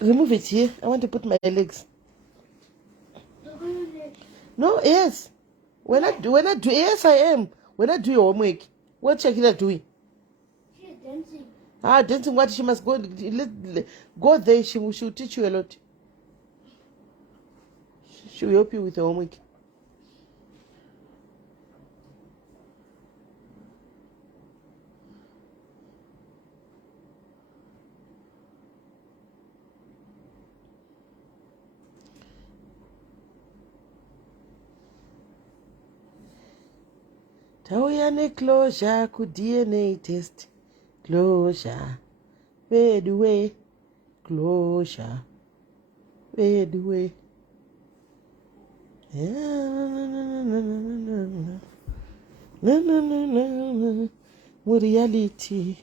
Remove it here. I want to put my legs. No, yes. When I do, yes, I am. When I do your homework, what Shakira doing? She's dancing. Dancing. What she must go? Go there. She will teach you a lot. She will help you with your homework. Tauya closure ku DNA test. Closure. Veduwee. Closure. Veduwee. No. Reality.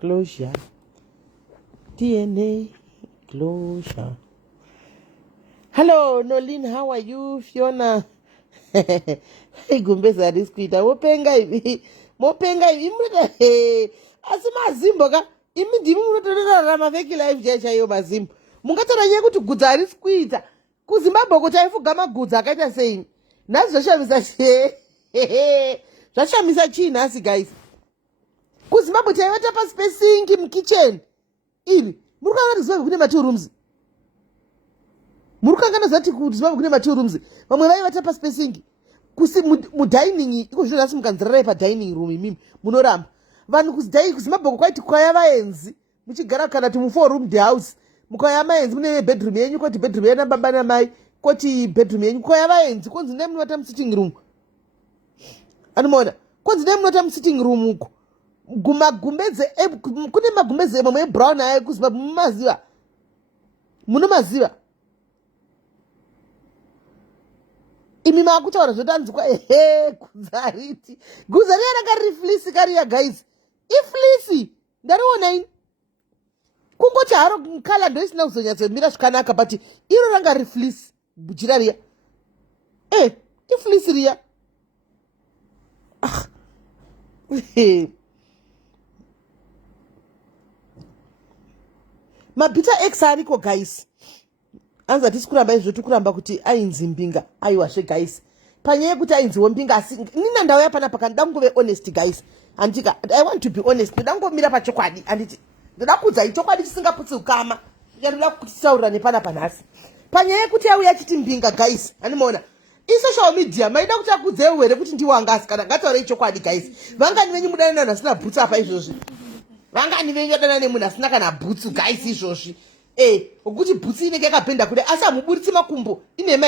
Closure. DNA. Closure. Hello, Nolin. How are you, Fiona? Gumbeza riskuita mopenga hivi muda asi mazimbo ka imi ndimi munotorarama fake life chaiyo mazimbo mungatora nyaya kuti gudza harisi kuita kuzimbabwe kuti aifuga magudza akaita sei nhasi zvashamisa chii nhasi guys kuzimbabwe taivata pasi pesingi mukicheni iri muri kangana kuzimbabwe kune ma2 rooms muri kangana zati kuzimbabwe kune ma2 rooms vamwe vaivata pasi pesingi kusi mudining iko zvino nhasi mukanzirarai padining room imimi munoramba vanhu kuzimbabwe kwaiti kwaya vaenzi muchigara kana kuti mu4 room house mukauya maenzi mune bedroom yenyu koti bedroom yana baba namai koti bedroom yenyu kwaya vaenzi konzi ndee munovata musitting room anomaona konzi ndee munovata musitting room uko gumagumbeze kune magumbeze mamwe ebrown aya kuzimbabwe mumaziva munomaziva imi maakutaura zvotanzwa guzariti guzari yaranga riflisi kariya guys iflisi ndariona ini kungoti haro kala ndo isina kuzonyatsomira zvakanaka but iro ranga riflisi bujira riya iflisi riya mabhita x ariko guys anzi hatisi kuramba izvo tikuramba kuti ainzi mbinga aiwazve guys panyaya yekuti ainziwo mbinga asi nina ndauya panapa kandida kungove honest guys andika I want to be honest ndoda kungomira pachokwadi anditi ndoda kuudza chokwadi chisingaputsi ukama ndoda kutisaurira nepanapa nhasi panyaya yekuti auya achiti mbinga guys animaona isocial media maida kuti akudzei here kuti ndiwangasi kana ngataurei chokwadi guys vangani venyu mudana nemunhu asina bhutsu apa izvozvi vangani venyu adana nemunhu asina kana bhutsu guys izvozvi ukuti bhutsi inenge yakapenda kudai asi hamuburitsi makumbo inhema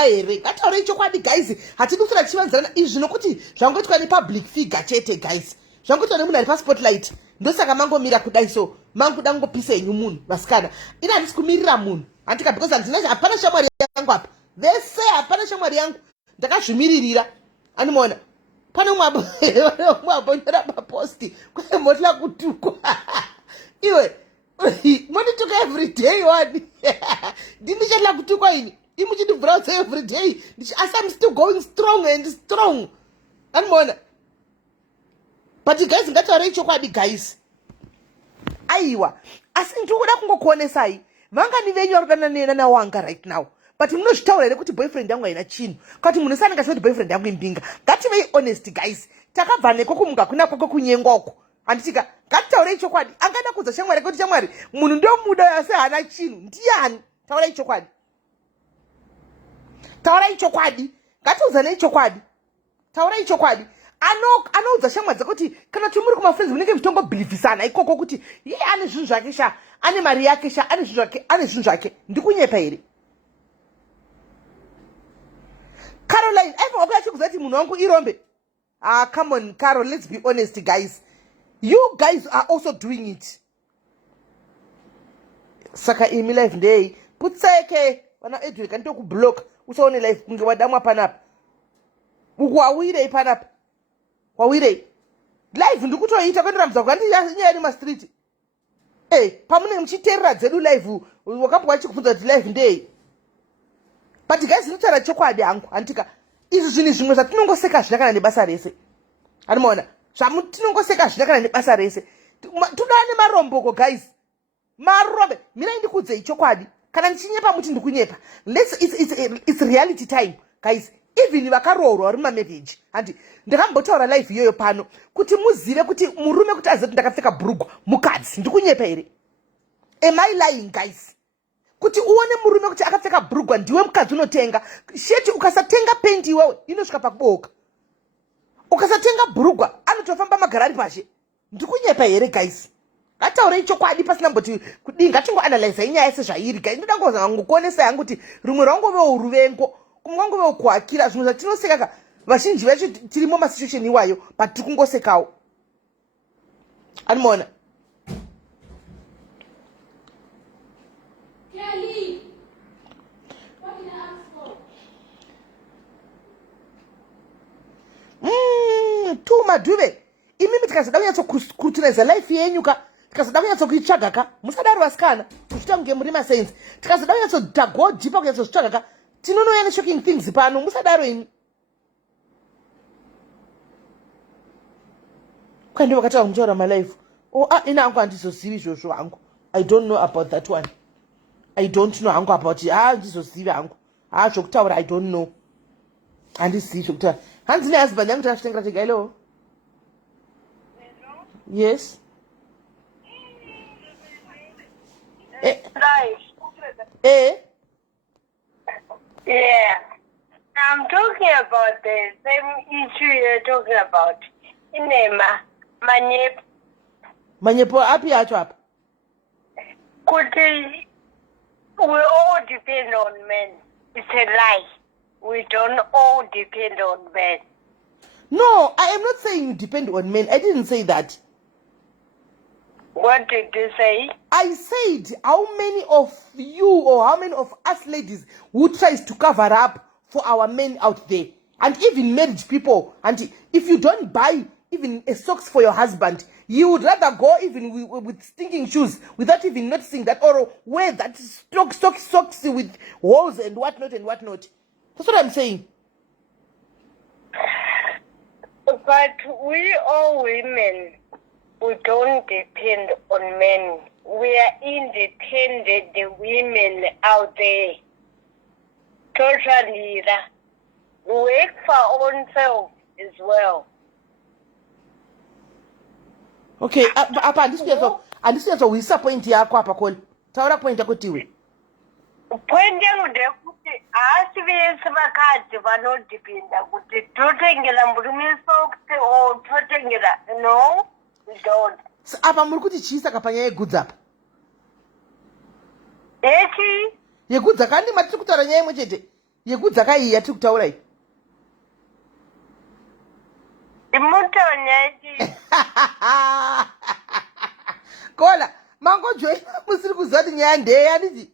here ngataurei chokwadi guys hatidi kusara tichivanzirana izvi nokuti zvangoitwa nepublic figure chete guys zvangoitwa nemunhu ari paspotlight ndosaka mangomira kudai so manguda ngopisa henyu munhu vasikana ini handisi kumirira munhu handika because handina hapana shamwari yangu apa vese hapana shamwari yangu ndakazvimiririra animaona pane mwabonyera maposti kwai motila kutukwa iwe monituka everyday wani ndindichatila kutukwa ini imuchindibvuraudza everyday asi I'm still going strong and strong animaona but guys ngataurei chokwadi guys aiwa asi ndikuda kungokuonesai vangani venyu vari kudana nena wanga right now but munozvitaura here kuti boyfriend yangu haina chinhu kuti munhu sanenge achiti boyfriend yangu imbinga ngativei honest guys takabva neko kumunga kuna kwako kunyengwa uko handitika ngatitaurei chokwadi angada kudza shamwari kuti shamwari munhu ndomuda asi haana chinhu ndiani taurai chokwadi ngatiudzanei chokwadi taurai chokwadi anoudza shamwari dzekuti kana tumuri kumafriends munenge muchitongobhilivhisana ikoko kuti iye ane zvinhu zvake sha ane mari yake sha ane zvinhu zvake ndikunyepa here Caroline aiva kuya chikuza kuti munhu wangu irombe come on Carol, let's be honest guys, you guys are also doing it saka imi live ndei putseke vana edwin kanito kublock usaone live kunge wadamwa panapa uku wawirei panapa wawirei live ndikutoita kwendoramudza kuti nyaya iri mastreet pamunenge muchiteerera dzedu live wakambwa chikubvunza kuti live ndei but guys nditaura chokwadi hangu handika izvi zvinhu zvimwe zvatinongoseka zvina kana nebasa rese anomaona zvatinongoseka zvina kana nebasa rese toda nemaromboko guys marobe mirai ndikudzei chokwadi kana ndichinyepa muti ndikunyepa. It's reality time guys. Even vakaroorwa vari mumameveji handi ndakambotaura live iyoyo pano kuti muzive kuti murume kuti azive kuti ndakapfeka bhurugwa mukadzi ndikunyepa here. Am I lying guys? Kuti uone murume kuti akapfeka bhurugwa ndiwe mukadzi unotenga sheti. Ukasatenga pendi iwewe inosvika pakuboka. Ukasatenga bhurugwa anotofamba magara ari pashe. Ndikunyepa here guys. Ngataurei chokwadi pasina mboti kudii. Ngatingoanalyzai nyaya sezvairi guys. Ndoda ngokuonesa yangu kuti rumwe rwangove uruvengo kumwangove kuhakira zvinhu zvatinoseka. Vazhinji vacho tirimo masituation iwayo but tiri kungosekawo. Animona tu madhuve imimi tikazada kunyatsokurutunaiza life yenyuka tikazada kunyatsokuitsvaga ka musadaro vasikana kuchita kunge muri masainzi tikazada kunyatsodhago dhipa kunyatsozvitsvaga ka tinonoya neshocking things pano musadaro ini kwandivo kataura mutaura malife ina hangu handizozivi izvozvo hangu. I don't know about that one. I don't know hangu about handizozivi hangu zvokutaura I don't know. Handizivi zvokutaura hanzi nehusband yangu takazvitengera tega ilewo. Yes. Yeah. I'm talking about the same issue you're talking about. Inema, manyepo api acho apa? Kuti, we all depend on men. It's a lie. We don't all depend on men. No, I am not saying you depend on men. I didn't say that. What did you say? I said how many of you or how many of us ladies who tries to cover up for our men out there, and even married people, and if you don't buy even a socks for your husband, you would rather go even with stinking shoes without even noticing that, or wear that socks with holes and whatnot and whatnot. That's what I'm saying. But we all women, we don't depend on men. We are independent women out there. Totally. We work for our own self as well. Okay, apa andisiyazouyisa point yako apa koli. Taura point yako tiwe. Point yangu ndekuti haasi vese vakadzi vanodhipinda kuti totengera murume sokisi or totengera. No, we don't. Apa muri kuti chii saka panyaya yegudzi apa? Echi? Yegudzi akandi matiri kutaura nyaya imwe chete. Yegudzi akaiyi yatiri kutaura iyi. Imutonya echi. Kola, mango joina musiri kuziva kuti nyaya ndeye handiti?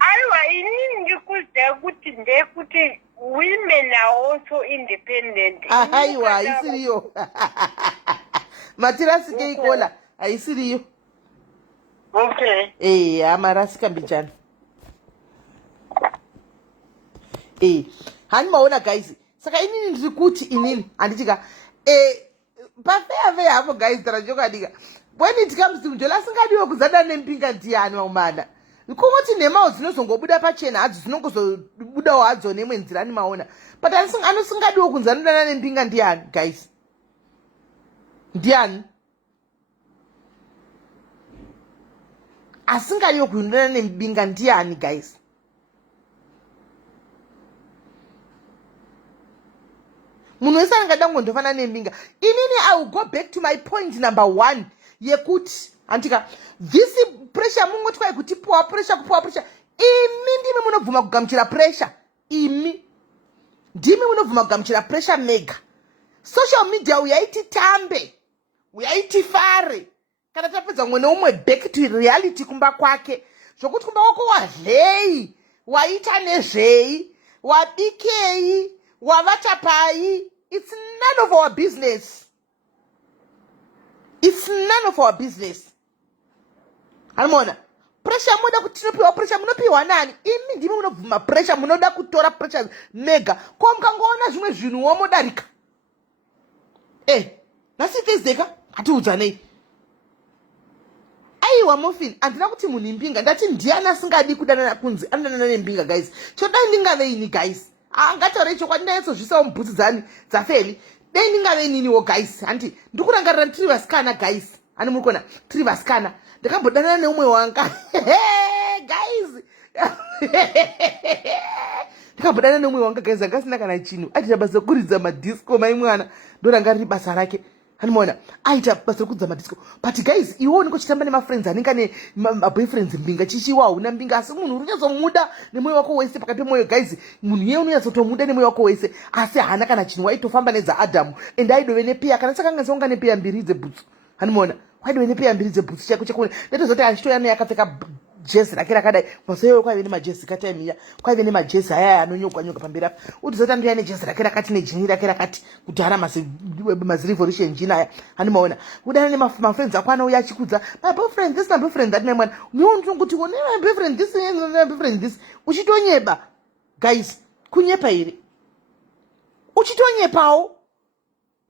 Aiwa, inini ndikuziva kuti ndekuti women are also independent. Aiwa, haisiriyo. Matirasikei Kola, haisiriyo. Okay. Amarasika mbichana. Hani maona guys. Saka inini ndiri kuti inini handitika pafeya hapo guys tarachokanika. When it comes to mjola asingadiwe kuzada nempinga ndiani maumana. Kungoti nemawo dzinozongobuda pachena hadzo dzinongozobudawo hadzo nemwe nzira ani maona. But anosingadiwe kunzanodana nempinga ndiani guys. Ndiani? Asingadiwe kunzanodana nempinga ndiani guys. Munhu wese angada ngondofana nembinga. Inini I will go back to my point number 1 yekuti antika this pressure mungoti kwai kuti puwa pressure imi ndimi munobvuma kugamuchira pressure imi ndimi munobvuma kugamuchira pressure mega. Social media uyaiti tambe uyaiti fare kana tapedza umwe neumwe back to reality kumba kwake zvokuti kumba kwako wahleyi waita nezvei wabikei wavata pai. It's none of our business. It's none of our business. Almona, pressure muda kutinopiwa pressure munopiwa nani? Imi ndimi munobvuma pressure munoda kutora pressure mega. Kwa mkangoona zvimwe zvinhu womodarika. Nasi Thursday ka hatiudzanei. wamofini andina kuti munhu imbinga ndati ndiani asingadi kudanana kunzi anodanana nembinga guys chodai ndingave ini guys angataurei chokwadi ndaitsozvisawo mubhutsi dzafeli dai ndingave ininiwo guys handi ndikurangarira tiri vasikana guys ani muri kuona tiri vasikana ndakambodanana neumwe wanga guys ndakambodana neumwe wanga guys angasina kana chinhu aita basa rekuridza madisco mai mwana ndoranga riri basa rake hanimaona aita basa rekuridza madisco but guys iwe unenge uchitamba nemafriends anenge ane maboyfriends mbinga chichiwa hauna mbinga asi munhu uri kunyatsomuda nemwoyo wako wese pakati pemwoyo guys munhu iye unonyatsotomuda nemwoyo wako wese asi haana kana chinhu waitofamba nedzaadhamu ende aidove nepeya kana sakanga seunga nepeya mbiri dzebhutsu hanimaona waidove nepeya mbiri dzebhutsu chako chekune ndetozoti achitoya naye akapfeka jezi rake rakadai masoyo kwaive nemajezi kataimiya kwaive nemajezi aya anonyokwa nyoka pamberi apa utizoti andiya nejezi rake rakati nejini rake rakati kuti hana mazirevolution jini aya hanimaona kudana nemafriends ako anouya achikudza my boyfriend this my boyfriend that my mwana niwo kuti one my boyfriend this my boyfriend this uchitonyeba guys kunyepa here uchitonyepawo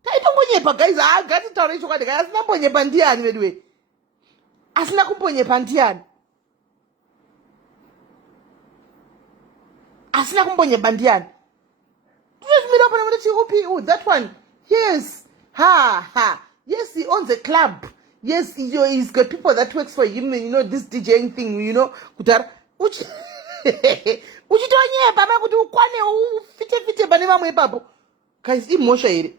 taitongonyepa guys ngatitaure chokwadi kai asina mbonyepa ndiani veduwe asina kumbonyepa ndiani asina kumbonyepa ndiani tuzvimira pana kuti chiupi that one yes yes he owns a club yes he's got people that works for him you know this DJing thing you know kutara uchitonyepa mai kuti ukwane ufite pane vamwe ipapo guys imhosva here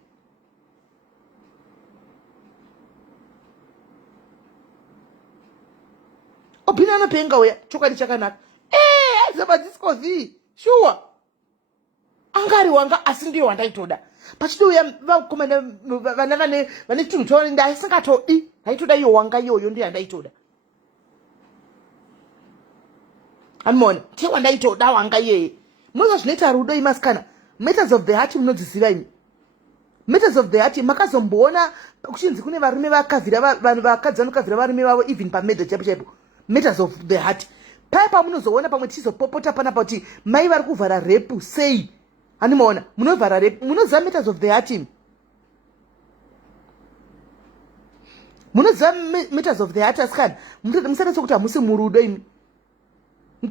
obhina anopenga uya chokwadi chakanaka azabadiscovi sure angari wanga asi ndiyo wandaitoda pachidouya vakomana vana vane tunhu tova ndaisingatodi ndaitoda iyo wanga iyoyo ndiyo yandaitoda animona ndiyo wandaitoda wanga iyeye munozva zvinoita rudo imasikana matters of the heart munodziziva imi matters of the heart makazomboona kuchinzi kune varume vakavhira vanhu vakadzi vanokavhira varume vavo even pamedha chaipo chaipo matters of the heart paya pamunozoona pamwe tichizopopota panapa kuti mai vari kuvhara repu sei hanimaona munovhara repu munoziva matters of the heart imi munoziva matters of the heart asikana musati sokuti hamusi murudo imi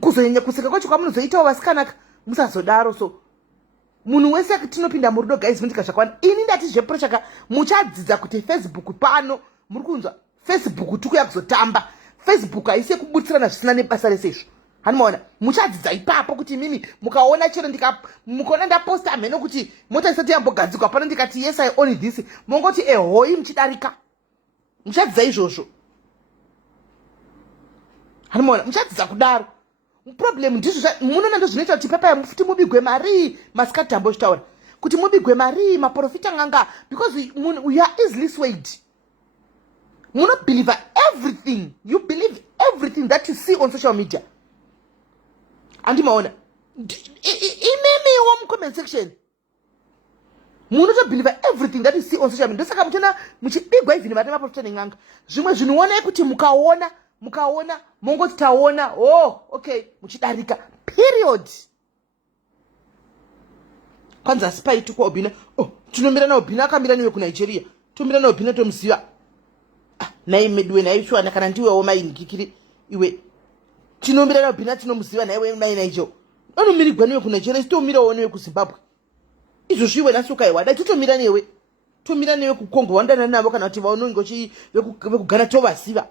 kuzonyanya kuseka kwacho kwamunozoitawo vasikanaka musazodaro so munhu wese tinopinda murudo guys mutika zvakawanda ini ndati zvepureshaka muchadzidza kuti Facebook pano muri kunzwa Facebook tikuya kuzotamba Facebook haisi yekubutsirana zvisina nebasa resezvo hanimaona muchadzidza ipapo kuti mimi mukaona chero mukaona ndaposta mheno kuti mota isati yambogadzikwa pano ndikati yes I own this mongoti ehoi muchidarika muchadzidza izvozvo hanimaona muchadzidza kudaro problem ndizvo munoona ndozvinoita kuti papa yamufuti mubigwe mari masikatambo chitaura kuti mubigwe mari maprofita nganga because we are easily swayed. You not believe everything. You believe everything that you see on social media. And you maona. Imeme home comment section. You not believe everything that you see on social media. Saka mchana mchibigwa hivi ni matema profita nganga. Zimwe zinuona kuti mukaona mongo tutaona okay muchidarika period. Kwanza spy tuko obina tunomira na obina akamira niwe ku Nigeria tumira na obina tomusiwa naye medwe naye shwana kana ndiwe womaini kikiri iwe tinomira na obina tinomusiwa naye mai naijo anomirigwa niwe ku Nigeria sitomira wonewe ku Zimbabwe izvo zviwe nasuka iwada tutomira newe tomira newe ku Congo wandana navo kana kuti vaonongo chi vekugana tovasiva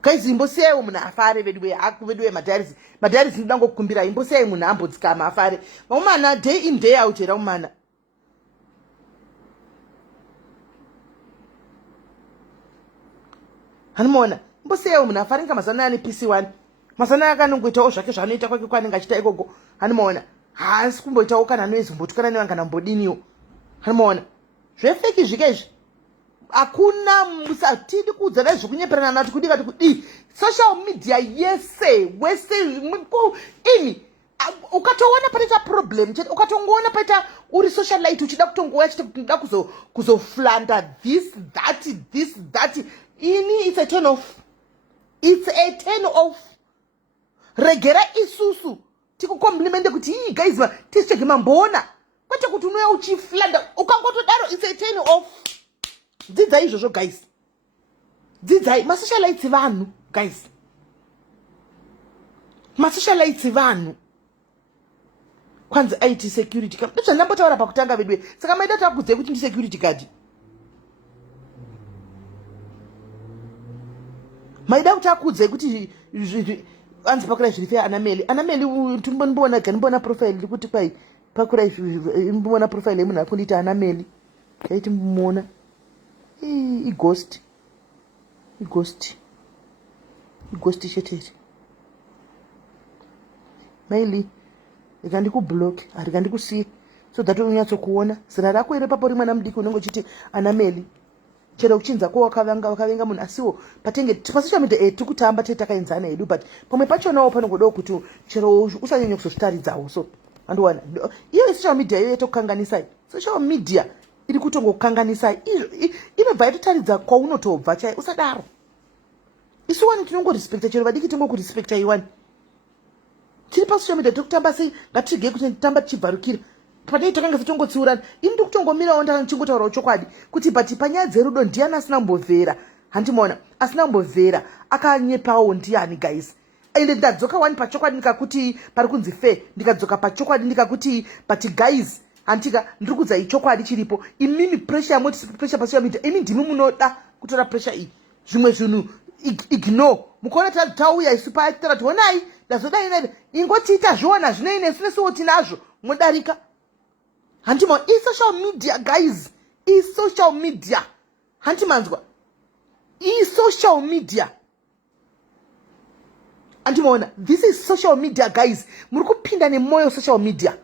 kaizi imbosiyaiwo munhu afare veduwe madhairisi ndinoda ngokukumbira imbosiyai munhu ambodzikama afare vaumana day in day out here umana hanimaona imbosiyaiwo munhu afare nga mazana ane PC1 mazana akanongoitawo zvake zvaanoita kwake kwanenge achita ikoko hanimaona haasi kumboitawo kana anoizombotukana nevangana mbodiniwo hanimaona zvefeki zvikeizvi akuna musatidi kuudzana zvokunyeperana nati kudika tikudi social media yese wese ini ukatoona paita problem chete ukatongoona paita uri socialite uchida kutongoya chete kuda kuzoflanda this that ini it's a turn off regera isusu tikukomplimente kuti guys tisichege mambona kwete kuti unoya uchiflanda ukangotodaro it's a turn off dzidza izvozvo guys dzidzai masocialites vanhu guys, masocialites vanhu kwanzi IT security guard. Ndozvandambotaura pakutanga veduwe, saka maida takudzai kuti ndi security guard. Maida kuti akudzai kuti anzi pakurai zviri fea anameli timbonibona ganibona profile ndikuti kwai pakurai imbona profile yemunhu akundiita anameli kaiti mbona ighost chetete maili ikandikublock harikandikusiye so that unyatsokuona zira rako ire papo rimwana mudiki unenge uchiti anameli chero uchinza ko wakavenga munhu asiwo patenge pasocial media tiri kutamba takaenzana hedu but pamwe pachonawo panongodawo kuti chero usanyanya kuzozvitaridzawo so andiwana iyo social media iyo yetokukanganisai social media iri kutongokukanganisai inobva yatotaridza kwaunotobva chai usadaro isu wani tinongorespecta chero vadiki tingokurespecta iwani tiri pasocial media tiri kutamba sei ngatirigei kuti tamba tichibvarukira panei takanga titongotsiurana ini ndiri kutongomirawo ndichingotaurawo chokwadi kuti but panyaya dzerudo ndiani asina mbobvera handimaona asina mbobvera akanyepawo ndiani guys ende ndadzoka wani pachokwadi ndikakuti pari kunzi fe ndikadzoka pachokwadi ndikakuti but guys antika ndiri kudzai chokwadi chiripo imimi pressure yamoti pressure pasocial media imi ndimi munoda kutora pressure iyi zvimwe zvinhu ignore mukaona tauya isu patara tionai ndazodai nai ingotiita zviona zvinoine isu nesuwo tinazvo modarika handima social media guys social media handimanzwa social media handimaona this is social media guys muri kupinda nemoyo social media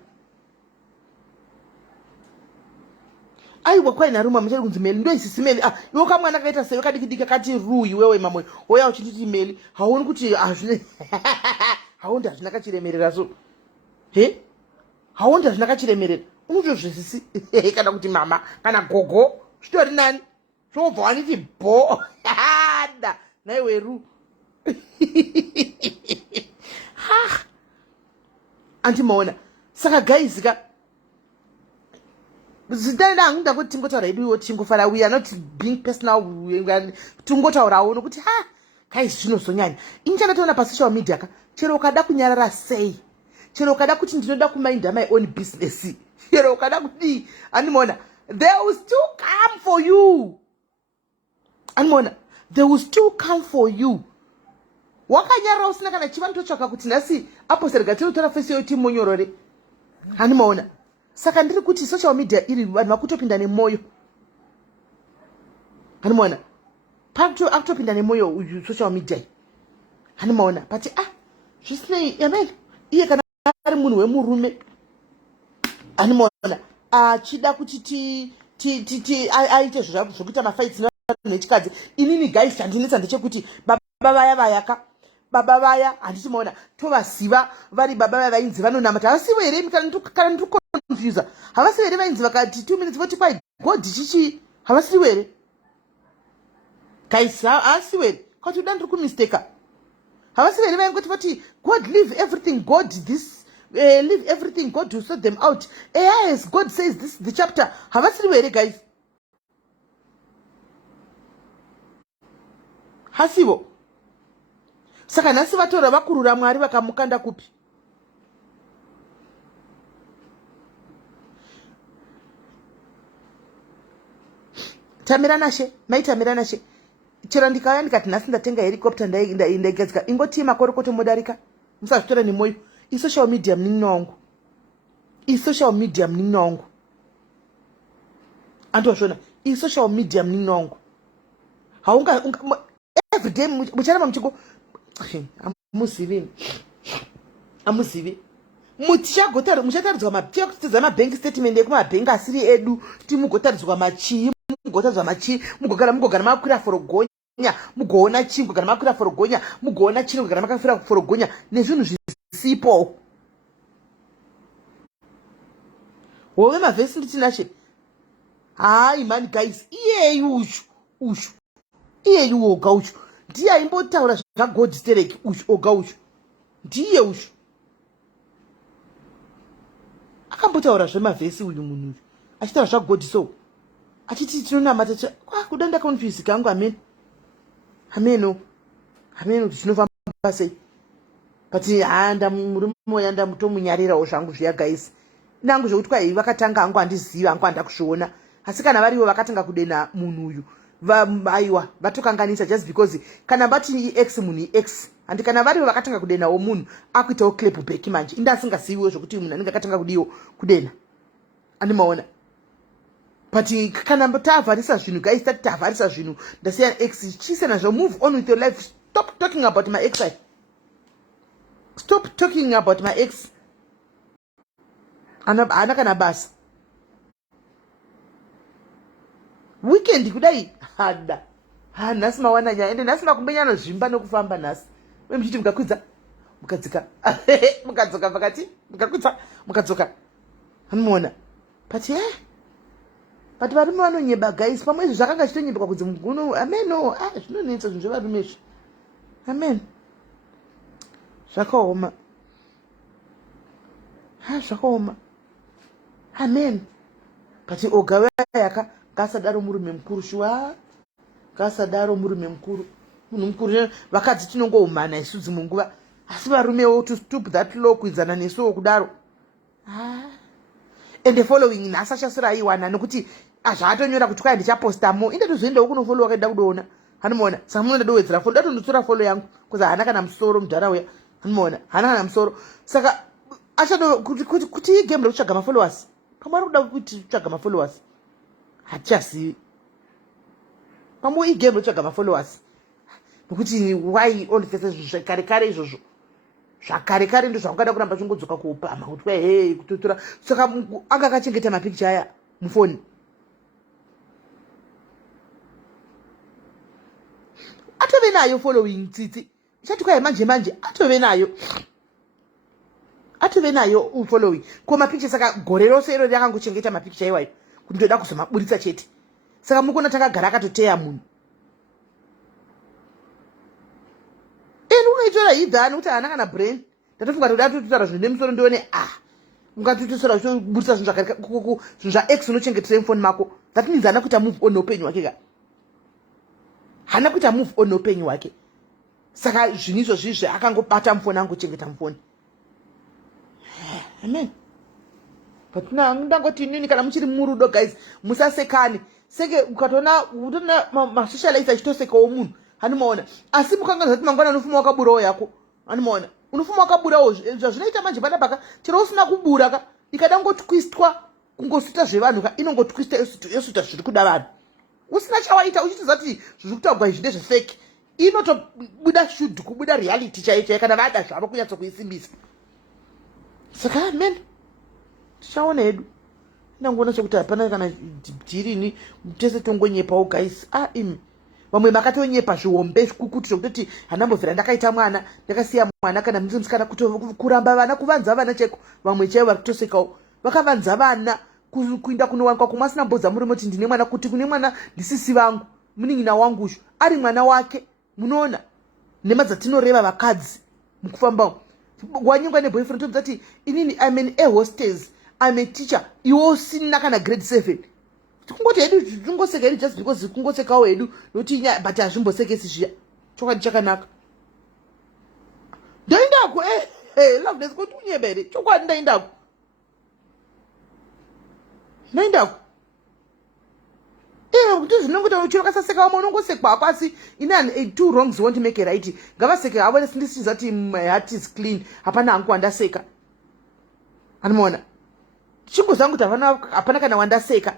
aiwa kwaina ruma muchari kunzi meli ndo isisi meli iwo kamwana kaita sewe kadikidika kati rui wewe mamwe oya uchititi meli haoni kuti haundi hazvina kachiremerera so he haundi hazvina kachiremerera unotozvisisi kana kuti mama kana gogo zvitori nani zvobva waniti bo da naiweru andimaona saka gaizika zitanda hanguda kuti tingotaura hedu iwo tingofara we are not being personal tingotaurawo nokuti guys zvinozonyanya ini chandatoona pasocial media ka chero ukada kunyarara sei chero ukada kuti ndinoda kuminda my own business chero ukada kuti animona they will still come for you animona they will still come for you wakanyarara usina kana chiva ndotsvaka kuti nhasi apostle gatinotora fesi yoti monyorore animona saka ndiri kuti social media iri vanhu vakutopinda nemoyo animona akutopinda nemoyo uyu social media animaona pati zvisinei yamene iye kana ari munhu wemurume animaona achida kuti aite zvokuita mafights nechikadzi inini guys chandinetsa ndechekuti baba vaya handitimaona tovaziva vari baba vaya vainzi vanonamata havasivo here kana ndikukonfusa havasivo here vainzi vakati 2 minutes voti kwai god chichi havasivo here guys havasivo here kwati uda ndiri kumisteka havasivo here vaingoti voti god leave everything god this leave everything god will sort them out yes god says this the chapter havasivo here guys hasivo saka nhasi vatora vakurura mwari vakamukanda kupi tamiranashe maitamirana chero ndikauya ndikati nhasi ndatenga helicopter ndaigadzika ingoti makorokoto modarika musazvitora nemoyo isocial media munin'ina wangu isocial media munin'ina wangu andozvona isocial media munin'ina wangu haunga everyday mucharamba muchingo amuzivi muchataridzwa mapfekutidza mabank statement ekumabhengi asiri edu timugotaridzwa machii mugogara makakwira forogonya mugoona chii mugogara makakwira forogonya mugoona chii mugogara makakwira forogonya nezvinhu zvisipo hove mavhesi nditinashe hai mani guys iyeyu oga uchu ndiye aimbotaura zvagod stereki uchu oga uchu ndiye uchu akambotaura zvemavhesi uyu munhu uyu achitaura zvagod so achiti tinonamata kuda ndakonfusika angu amene hameno kuti chinofamba sei but murume uya ndamutomunyarirawo zvangu zviya guys nangu zvokuti kwai vakatanga hangu handiziva hangu handa kuzviona asi kana varivo vakatanga kudena munhu uyu aiwa vatokanganisa just because kana vati x munhu x handi kana varivo vakatanga kudenawo munhu akuitawo clap back manje inda asingasiviwo zvokuti munhu anenge akatanga kudiwo kudena andimaona but kana tavharisa zvinhu guys tati tavharisa zvinhu ndasiya x chisenazvo move on with your life. Stop talking about my ex. Stop talking about my ex. Ana kana basa weekend kudai hada nhasi mawana nyaya ende nhasi makumbenyano zvimba nokufamba nhasi uye muchiti mukakwidza mukadzika mukadzoka pakati mukakwidza mukadzoka anomuona but but varume vanonyeba guys pamwe izvi zvakanga chitonyebeka kudzi muguno ameno zvinonetsa zvinhu zvevarume izvi amen zvakaoma zvakaoma amen but oga yaka ngasadaro murume mukuru shuwa ngasadaro murume mukuru munhu mukuru vakadzi tinongoumhana isu dzimwe nguva asi varumewo to stoop that low kuidzana nesuwo kudaro and the following nhasi achasura aiwana nekuti zvaatonyora kuti kwai ndichapostamo inde tozoendawo kunofolowa kaida kudoona hanomuona saka munoda dowedzera folo datondotora folo yangu kuzi haana kana musoro mudhara uya hanomuona haana kana musoro saka achado kuti igame rekutsvaga mafollowers pamwe ari kuda kuti tsvaga mafollowers hatichazivi pamwe igame rekutsvaga mafollowers nokuti why ondifesa zvinhu zvekare kare izvozvo zvakare kare ndo zvakungada kuramba chingodzoka kuupama kuti kwai kutotora saka anga akachengeta mapikicha aya mufoni atove nayo following tsitsi chati kwai manje atove nayo following ko mapikicha saka gore rose iro rakangochengeta mapikicha iwayo kuti ndoda kuzomaburitsa chete saka mukona takagara akatoteya munhu unoitora hidhani kuti haana kana brain ndatofunga toda totara zvinhu nemusoro ndione ungatotosora uchiburitsa zvinhu zvinhu zvax unochengetesa mufoni mako that means haana kuita move on neupenyu hwake ka haana kuita move on neupenyu hwake saka zvinhu izvozvizve akangobata mufoni angochengeta mufoni amen but ndangoti inini kana muchiri murudo guys musasekani seke ukatoona masocialite achitosekawo munhu hanimaona asi mukanganza kuti mangwana unofuma wakaburawo yako hanimaona unofuma wakaburawo zvazvinoita manje padabaka chero usina kubura ka ikada ngotwistwa kungosuta zvevanhu ka inongotwista yosuta zviri kuda vanhu usina chawaita uchitiza kuti zviri kutaurwa izvi ndezvefeki inotobuda shudhu kubuda reality chaicho kana vada zvavo kunyatso kuisimbisa saka amen tichaona hedu inangoona sekuti hapana kana jirini tese tongonyepawo guys imi vamwe makatonyepa zvihombe zvikukutira kutoti handambobvira ndakaita mwana ndakasiya mwana kana musikana kuramba vana kuvanza vana chaiko vamwe chaivo vari kutosekawo vakavanza vana kuinda kunowanikwa kumwe asina mbodza murume kuti ndine mwana kuti kune mwana ndisisi vangu munin'ina wangu uzvo ari mwana wake munoona nhema dzatinoreva vakadzi mukufambawo wanyengwa neboyfriend tobva kuti inini I'm an air hostess I'm a teacher iwe usina kana grade 7 kungoti hedu tungoseka hedu just because kungosekawo hedu nokuti but hazvimbosekesi zviya chokwadi chakanaka ndoindako loveness kuti unyebere chokwadi ndaindako kuti zvinongoti chiro kasaseka wamwe unongosekwa hako asi ine two wrongs won't make a right ngavaseke havo ndisiza kuti my heart is clean hapana hangu wandaseka anomaona chingozangu kuti hapana kana wandaseka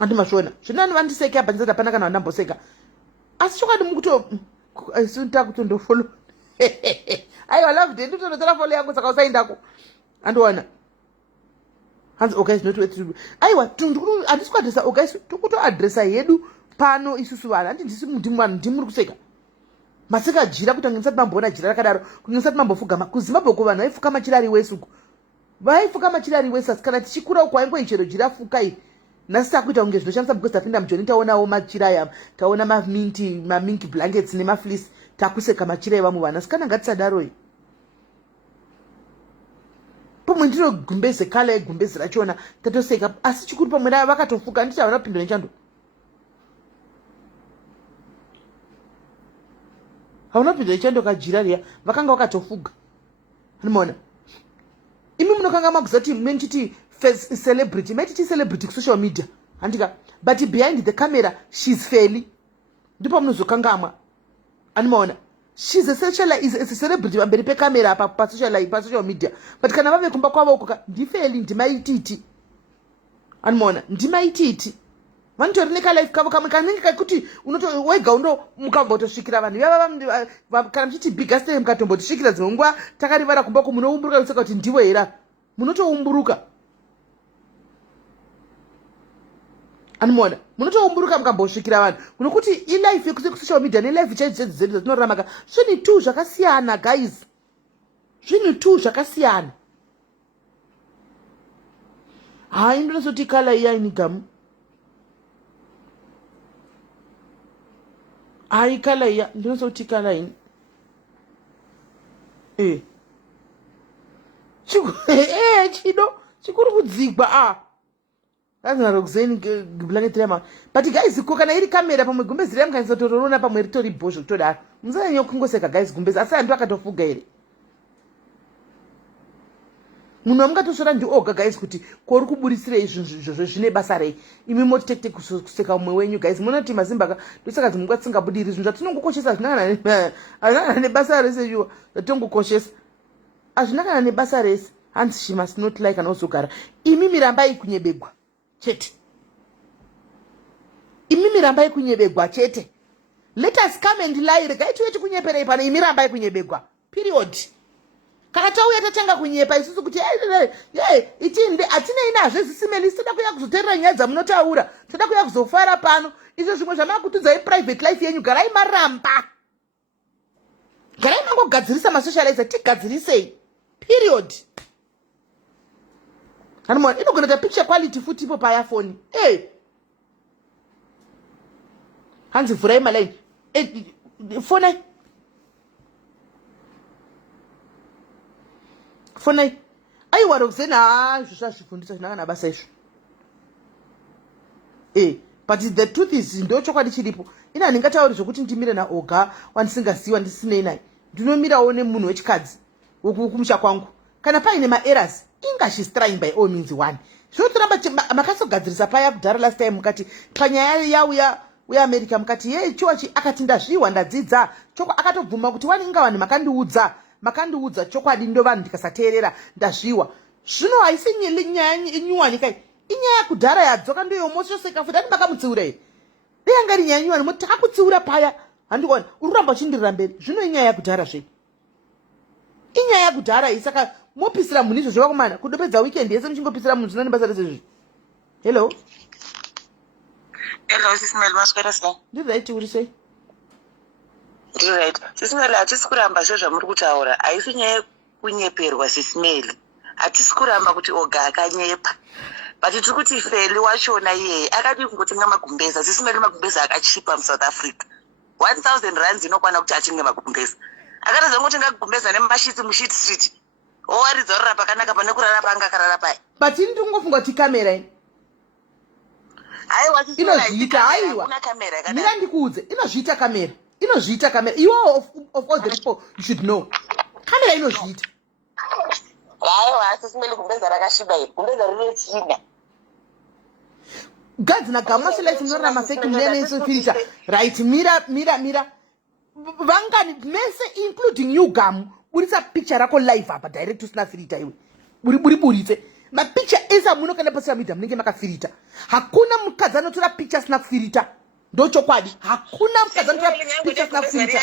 andimazviona zvinani vandiseka apa ndisati hapana kana wandamboseka asi chokwadi mukuto suntakutondofolo aiwa loved nditonotora folo yangu saka usaindako andiwana hanzi organize not aiwa handisi kuadresa organize tokutoadresa yedu pano isusu vanhu handi ndisi ndimuri kuseka maseka jira kuti ange ndisati mamboona jira rakadaro kunge ndisati mambofugama kuzimbabwe ko vanhu vaifuka machirari wese uko vaifuka machirari wese asi kana tichikura uko waingoichero jira fuka iyi nhasi takuita kunge zvinoshamisa because tapinda mujoni taonawo machiraya taona mamink blankets nemafleece takuseka machira evamwe vanhu asi kana ngatisadaroi pamwe ndiro gumbeze kala yegumbezi rachona tatoseka asi chikuru pamwe vakatofuka nditi havana kupindwa nechando hauna pinda ichandokajira riya vakanga vakatofuga. Unoona imi munokanga maguzati menchiti celebrity maititi celebrity kusocial media handika, but behind the camera she's fairly ndipo munozokangamwa. Unoona she's a celebrity pamberi pecamera pa social media, but kana vave kumba kwavo uko ndifeli ndimaititi. Unoona ndimaititi vanotori nekalife kavo kamwe kanenge kakuti unoto wega undo mukambotosvikira vanhu kana muchiti biggest time mukatombotosvikira dzimwe nguva takarivara kumba ko munoumburuka kuseka kuti ndivo hera munotoumburuka. Unoona munotoumburuka mukambosvikira vanhu kunokuti ilife yekuti kusocial media nelife chaidzo dzedu dzatinoramaka zvinhu tu zvakasiyana guys, zvinhu tu zvakasiyana. Hai ndinozoti kala iyaini gamu ai kala iya ndinozoti kala ini chido chikuri kudzigwa azvinarokuzeni blanket rema, but guys ko kana iri kamera pamwe gumbezi rem kanisa torona pamwe ritori bhozvo kutodaro musanyanya kungoseka guys gumbezi asi andu akatofuga here. Munhu amungatosvora ndioga guys kuti kori kuburisirei izvozvo zvine basa rei, imi motitete kuseka umwe wenyu guys. munoti mazimbaka ndosaka dzimwe nguva tisingabudiri zvinhu zvatinongokoshesa hazvinakana nebasa rese iwa zvatinongokoshesa hazvinakana nebasa rese. Hanzi she must not like anozogara imi mirambai kunyebegwa chete, imi mirambai kunyebegwa chete. Let us come and lie, regai tuye tikunyeperei pano imi rambai kunyebegwa period. Kana tauya tatanga kunyepa isusu kuti itinde atinei nazvo zvisimeli, toda kuya kuzoteerera nyaya dzamunotaura, toda kuya kuzofara pano. Izvo zvimwe zvamakutudzai private life yenyu, garai maramba, garai mangogadzirisa masocializer, tigadzirisei period. Hanimona inogona ta picture quality futi ipo payafoni hanzi vhurai malaini fonai fonai aiwa rokuzeni izvo zvazvifundisa zvinakana basa izvo but the truth is ndo chokwadi chiripo. Ina ndingatauri zvokuti ndimire naoga wandisingasiwa ndisinei naye, ndinomirawo nemunhu wechikadzi wokumusha kwangu kana paine maerrors inga she's trying by all means one. Zvotoramba makasogadzirisa paya kudhara last time mukati panyaya yauya weAmerica mukati chochi akati ndazviwa ndadzidza choko akatobvuma kuti wani inga vanhu makandiudza chokwadi ndo vanhu ndikasateerera ndazviwa. Zvino haisi nyaya inyuwani kai inyaya kudhara yadzoka ndoyomoshoseka futi ati makamutsiura here deyanga ri nyaya inyuwani moti takakutsiura paya handikuona uri kuramba uchindirira mberi. Zvino inyaya yakudhara zve inyaya yakudhara isaka mopisira munhu izvo zvevakomana kudopedza weekend yese muchingopisira munhu zvino nebasa rese zvi. Hello SIS MELLY maswera sei? Ndiri right uri sei? Ndiri right. SIS MELLY hatisi kuramba zvezvamuri kutaura, haisi nyaya kunyeperwa SIS MELLY. Hatisi kuramba kuti oga akanyepa, but tiri kuti feli wachona iyeye akadi kungotenga magumbeza. SIS MELLY magumbeza akachipa muSouth Africa, 1000 rands inokwana kuti atenge magumbeza. Akatadza ngotenga gumbeza nemashitsi muShit Street owaridza rora pakanaka pane kurara panga karara paya. But ini ndingofunga kuti kamera ini inozviita. Aiwa mira ndikuudze, inozviita kamera, inozviita kamera. Iwo of all the people you should know, kamera inozviita. Aiwa SIS MELLY gumbeza rakashiba iri, gumbeza rine tsvina. Godzi nagamwa select munorara mafeki munene iso filter right. Mira vangani mese including you gamu burisa picture rako live apa direct usina filter iwe buritse mapicture esa muno kana pasira media munenge makafilter. Hakuna mukadzi anotora picture sina filter, ndo chokwadi. Hakuna mukadzi anotora picture sina filter.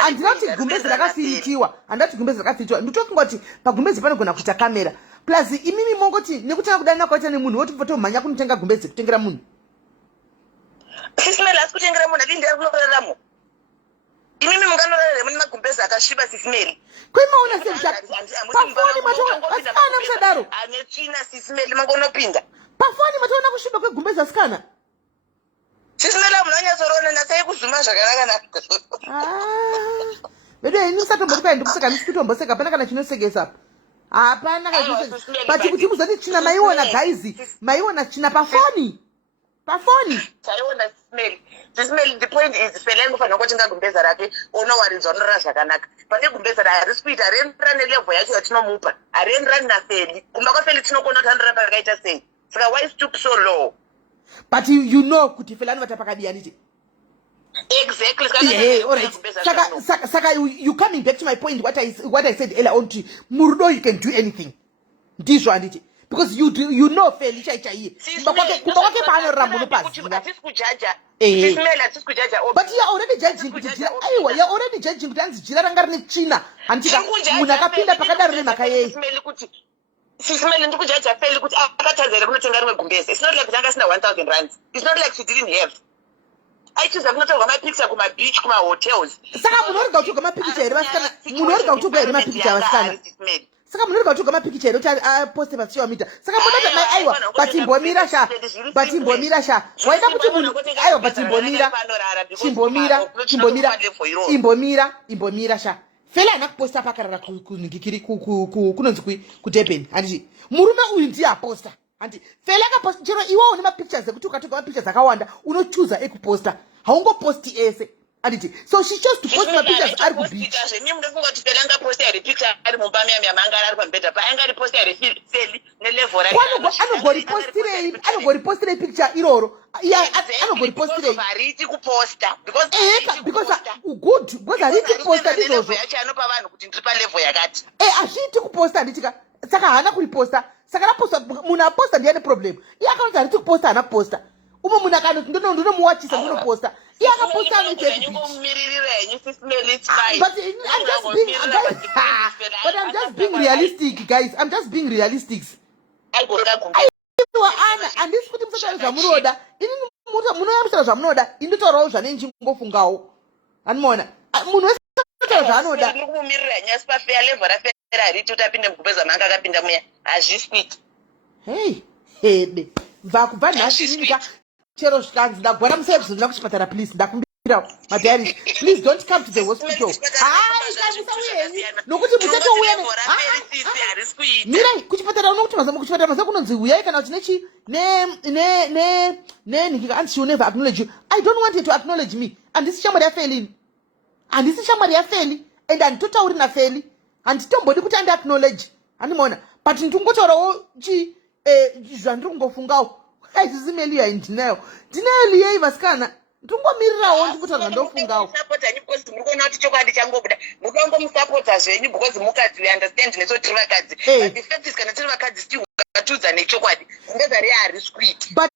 Andinoti gumbezi rakafilitiwa, nditofunga kuti pagumbezi panogona kuita kamera plus imimi mongoti nekutanga kudana kwaita nemunhu woti fotomhanya kunotenga gumbezi kutengera munhu. SIS MELLY asi kutengera munhu adini ndiri kunoraramo. Imimi munganorarira mune magumbeza akasviba SIS MELLY. Kwemaona pafoni matona musadaro ane tsvina SIS MELLY mangonopinda pafoni mataona kusviba kwegumbezi asikana. SIS MELLY munonyatsorona nasai kuzuma zvakanaka. Vedu ini usatomboti kai ndikuseka ndisikutomboseka hapana kana chinosekesa apa. Hapana kana chinosekesa. But kuti muzati tsvina maiona guys, maiona tsvina pafoni. pafoni chaiona Smelly. The point is fela ingofanira kutenga gumbeza rake unowarinzwa unorara zvakanaka pane gumbeza harisi kuita harienderani nelevel yacho yatinomupa harienderani nafeli kumba kwafeli tinokona kuti andorapa rakaita sei saka why stoop so low. But you know kuti fela anovata pakadii handiti. Exactly. Yeah, all right. Saka, you coming back to my point. What I said earlier on to Murudo, you can do anything. This one, because you know fairly chai. But you're already judging. You're already judging. China and Munakapinda Pakada Makaye. It's not like Jangasna 1,000 rands. It's not like she didn't have. I choose not to go my picture to my beach, to my hotels. Saka munoriga kuti gama picture munoriga kuti gama picture wasana. Saka munoriga kuti gama picture poste pa social media. Saka munoriga mai aiwa batimbomira sha. Waida kuti munhu aiwa batimbomira sha. Fela anakuposta pakarara kuningikiri kunonzi kudeben. Anditi murume uyu ndiye aposta. Anti fela akaposta chero iwo une ma pictures ekuti ukatoka ma pictures akawanda unochuza ekuposta haungo posti ese anditi so she chose to post my pictures ari ku beach ni mundu funga kuti fela anga posta ari picture ari mumba mya mangara ari pambeda pa anga ari posta ari feli ne level ari ano go repostire picture iroro ano go repostire ariti kuposta because good because ariti posta ndizozo yacho anopa vanhu kuti ndiri pa level yakati ashiti kuposta anditika saka hana kuriposta saka raposta munhu aposta ndiane problem iye akaunti hariti kuposta hana kuposta umwe munhu akanoti ndonomuwachisa ndonoposta iye akaposta anoita but I'm just being realistic guys. I'm just being realistic. Ana andisi kuti musataura zvamunoda ini munoyamisira zvamunoda inditaurawo zvane ndingofungawo animona munhu wese anotaura zvaanoda ndikumirira nyasi pafeya level rafera riti utapinde mugubeza manga akapinda muya hazviswiti hede kubva nhasi inika chero zvikanzi ndagwara musaepisode ndakuchipatara please ndakumbira madhari please don't come to the hospital musauyenyi nokuti musatouya mirai kuchipatara unokuti kuchipatara maza kunonzi uyai kana kuti nechi nenhikika and she will never acknowledge you. I don't want you to acknowledge me handisi shamwari yafeli and handitotauri nafeli handitombodi kuti andiacknowledge handimona but ndingotaurawo zvandiri kungofungawo hazvisi meli haindinayo ndinayoliyei vasikana ndingomirirawo ndikutaura ndofungawo murikuona kuti chokwadi changobuda mukangomusapota zvenyu because mukadzi we understand neso tiri vakadzi but the fact is kana tiri vakadzi still ukatudza nechokwadi zingezari hariswiti but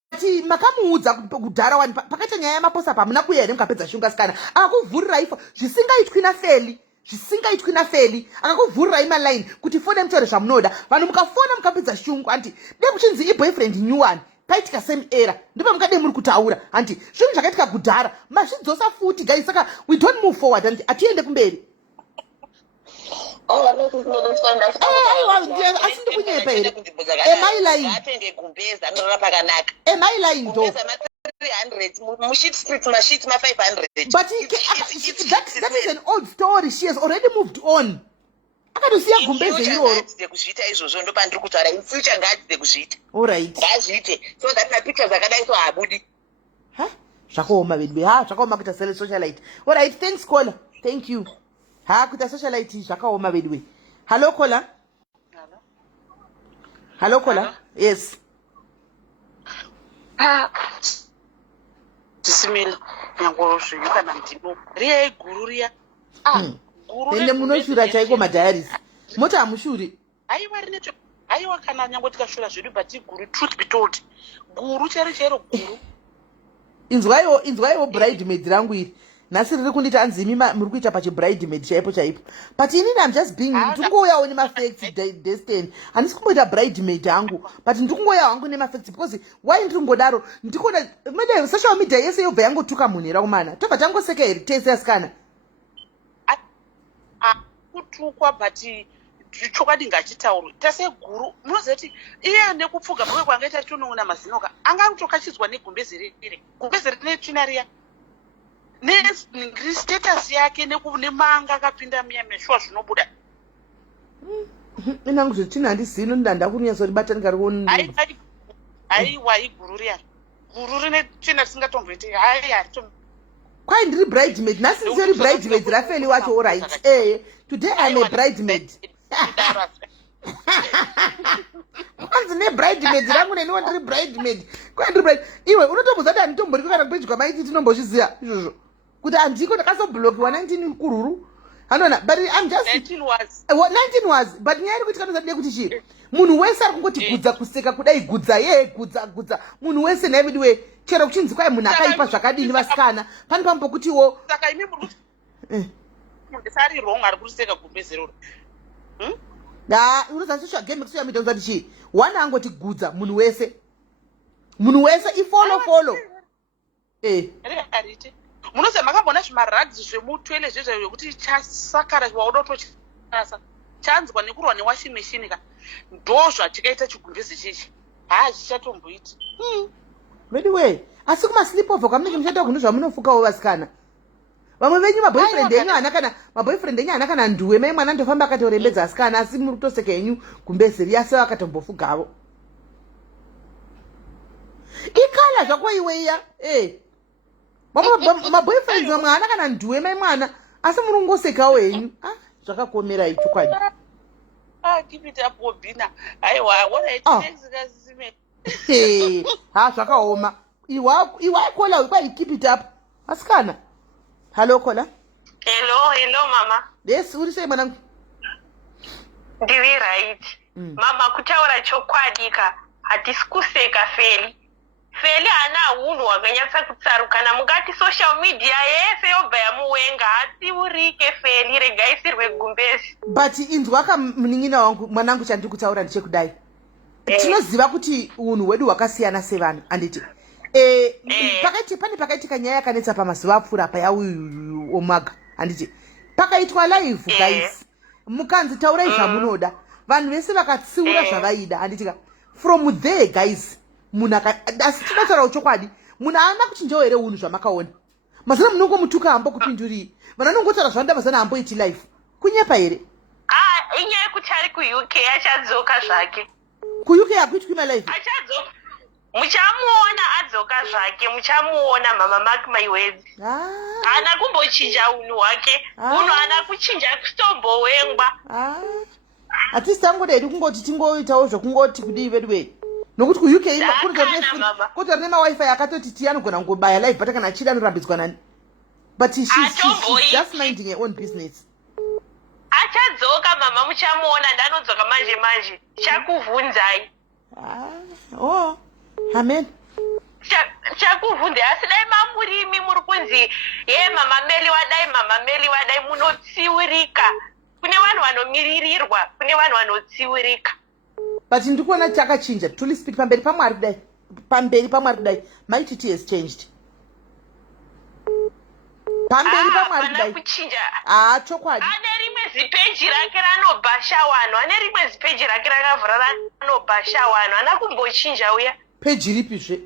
makamuudza kudhara wani pakaita nyaya yamaposa pamuna kuya here mukapedza shungasikana akakuvhurirai zvisingaitwi nafeli akakuvhurirai maline kuti fone mutaure zvamunoda vanhu mukafona mukapedza shungu anti dei muchinzi iboyfriend new one paitika same era ndipo mukadei muri kutaura anti zvinhu zvakaitika kudhara mazvidzosa futi guys saka we don't move forward anti atiende kumberi asi ndikunyepa here emailine ndo but that is an old story. She has already moved on. Akatosiya gumbeze iroro kuzviita izvozvo ndo pandiri kutaura in future ngaadzide kuzviita alright ngazviite so that my pictures akadai so habudi zvakaoma vedwe zvakaoma kuita sele socialite alright thanks caller thank you kuita socialite zvakaoma vedwe hello caller yes tisimile nyangorozvinyu kana ndimo riyai guru riya ende munoshura chaiko madhayarisi moti hamushuri aiwa kana nyange tikashura zvedu but iguru truth be told guru chero guru inzwaiwo bridemaid rangu iri nhasi riri kunditi anzimi muri kuita pachibridemaid chaipo but inini I'm just being ndingoyawo nemafacts destiny handisi kumboita bridemaid hangu but ndingoyawo hangu nemafacts because why ndiri ngodaro ndikona mede social media yese yobva yangotuka munhu era kumana tobva tangoseka here tese asikana kutukwa but chokwadi ngachitaurwa tase guru munozoti iye nekupfuga mwe kwangaita tonoona mazinoka angangotokachidzwa negumbeze netsvina riya nestatus yake nemanga akapinda muya meshwa zvinobuda inangu zvetina handizino ndanda kunyatsoribata ndikariona aiwa iguru riya guru rine tsvina risingatomboiti hai haritom kwai ndiri bridemaid nhasi ndiseri bridemaid rafeli wacho alright today I'm a bridemaid kwanzi nebridemaid rangu neniwo ndiri bridemaid kwai ndiri bride iwe unotombozati handitombori kana kupedya maiti tinombozviziva izvozvo kuti handiko ndakazoblokiwa 19 kururu hanona but I'm just 19 was 19 was but nyaya iri kuti kanozadide kuti chii munhu wese ari kungoti gudza kuseka kudai gudza ye gudza munhu wese naividiwe chero kuchinzi kwai munhu akaipa zvakadini vasikana pane pamwe pokutiwo saka imi sari wrong ari kuriseka gumbezero unoziva social game social media unozati chii one angoti gudza munhu wese ifollow ariti munoziva makambona zvimaragzi zvemutwele zvezvo yekuti chasakara wauda kutochasa chanzwa nekurwa newashing machine ka ndo zvatikaita chigumbezi chichi zvichatomboiti vediwe asi kumasleepover kwamunenge muchaita kunhu zvamunofukawo vasikana vamwe venyu maboyfriend enyu hana kana nduwe mai mwana ndofamba akatorembedza asikana asi muri kutoseka henyu gumbezi riyasewo akatombofugavo ikala zvako iwe iya maboyfriends mamwe hana kana nduwe mai mwana asi muri kungosekawo henyu zvakakomera ichokwadi keep it up wobina aiwa waraitizikazime zvakaoma iwa kola kwai keep it up asikana halo kola hello mama yes uri sei mwanangu ndiri right mama kutaura chokwadika hatisi kuseka feli hana unhu hwakanyatsa kutsarukana mungati social media yese yobva yamuwenga hasiurike feli regaisirwe gumbezi but inzwa kamunin'ina wangu mwanangu chandiri kutaura ndichekudai tinoziva kuti unhu hwedu hwakasiyana sevanhu anditi pane pakaitika nyaya yakanetsa pamazuva apfuura payauyu omaga handiti pakaitwa live guys mukanzi taurai zvamunoda vanhu vese vakatsiura zvavaida handitika from there guys munhu asi tinotaura chokwadi munhu haana kuchinjawo here unhu zvamakaona mazana munongomutuka hambo kupinduriri vanhu vanongotaura zvavanoda mazana hamboiti live kunyepa here inyaya yekuti ari kuuk achadzoka zvake kuuk hakuitwi malive achadzoka muchamuona adzoka zvake muchamuona mama mark my words haana kumbochinja unhu hwake unhu haana kuchinja kutombowengwa hatisi tangodedi kungoti tingoitawo zvokungoti kudii veduwei nokuti kuuk kutori nemawifi akatoti ti anogona kungobaya live but kana achida anorambidzwa nani but she's just minding her own business achadzoka mama muchamuona ndanodzoka manje chakuvhunzai amen chakuvhunzai asi dai mamurimi muri kunzi mama meli wadai munotsiurika kune vanhu vanomirirwa kune vanhu vanotsiurika but ndikuona chakachinja truly speak pamberi pamwari kudai my titi has changed pamberi pamwari kudai kuchinja chokwadi ane rimwe zipeji rake ranobhasha vanhu ane rimwe zipeji rake rakavhura ranobhasha vanhu ana kumbochinja uya peji ripizve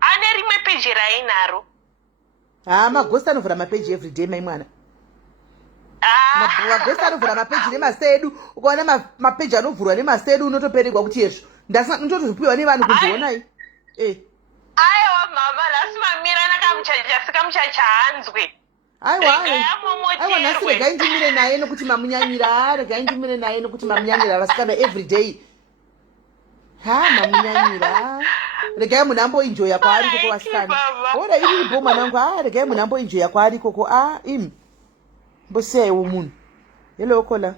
ane rimwe peji rainaro magosti anovhura mapeji everyday mai mwana magosti anovhura mapeji nemasedu ukaona mapeji anovhurwa nemasedu unotoperegwa kuti yezvo ndinotozopiwa nevanhu kunzionai aiwa mama lasi mamira nakamuchachahanzwe aiwa nhasi regai ndimire naye nokuti mamunyanyira vasikana everyday mamunyanyira regai munhu amboinjoya kwaari koko vasikana oda iripo mwanangu regai munhu amboinjoya kwaari koko mbosiyaiwo munhu hello kola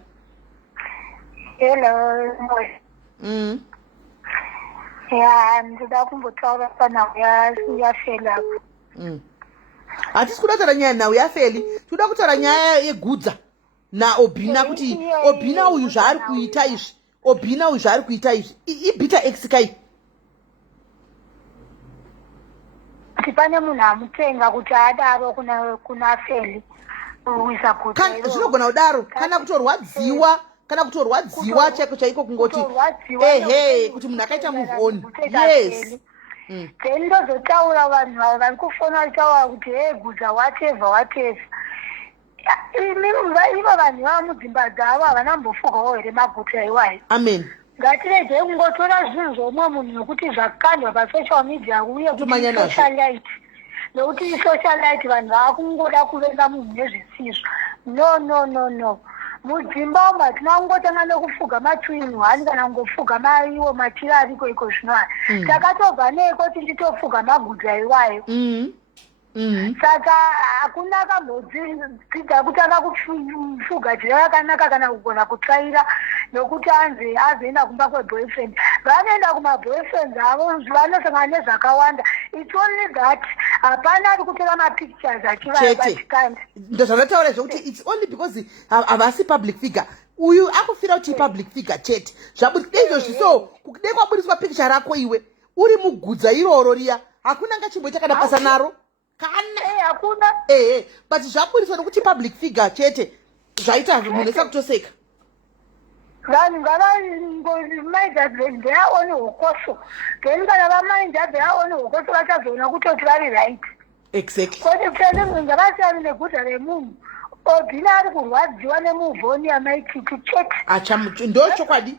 ndinoda kumbotaura panhau yafeli apo hatisi kuda kutaura nyaya nhau yafeli tinoda kutaura nyaya yegudza naobhina kuti obhina uyu zvaari kuita izvi ibhita x kai kuti pane munhu amutenga kuti adaro kuna feli zvinogona kudaro kana kutorwadziwa chaiko chaiko kungoti kuti munhu akaita move on yes then ndozotaura vanhu ava vari kufona vachitaura kuti gudza whatever ivo vanhu vava mudzimba dzavo havanambofugawo here maguta iwayo amen ngatirege kungotora zvinhu zvomwe munhu nokuti zvakandwa pasocial media uye kuti socialite nokuti socialite vanhu vakungoda kuvenga munhu nezvisizvo. No. Mudzimba umu hatina kungotanga nekufuga ma2-in-1 kana kungofuga maiwo machiri ariko iko zvinoaya. Takatobva neiko tichitofuga magudza iwayo. Saka hakuna kambodzidza kutanga kufuga jira yakanaka kana kugona kutsvaira nokuti azoenda kumba kweboyfriend. Vanoenda kumaboyfriends avo vanosangana nezvakawanda. It's only that hapana ari kutora mapictures achivaabatikanda. Ndozvanotaura zvokuti it's only because havasi public figure. Uyu akufira kuti public figure chete. Zvabudika izvozvi so kudai kwabudiswa picture rako iwe uri mugudza iroro riya hakuna ngachimboita kana pasa naro. Kana hakuna but zvabudiswa nokuti public figure chete zvaita munhu esakutoseka. Vanhu ngavamainda their own hokoso, then kana vamainda their own hokoso vachazoona kutoti vari right. Exactly. Koti kutende munhu ngavasiyani neguta remunhu obhina ari kurwadziwa nemuvhoni yamaititi chete. Ndochokwadi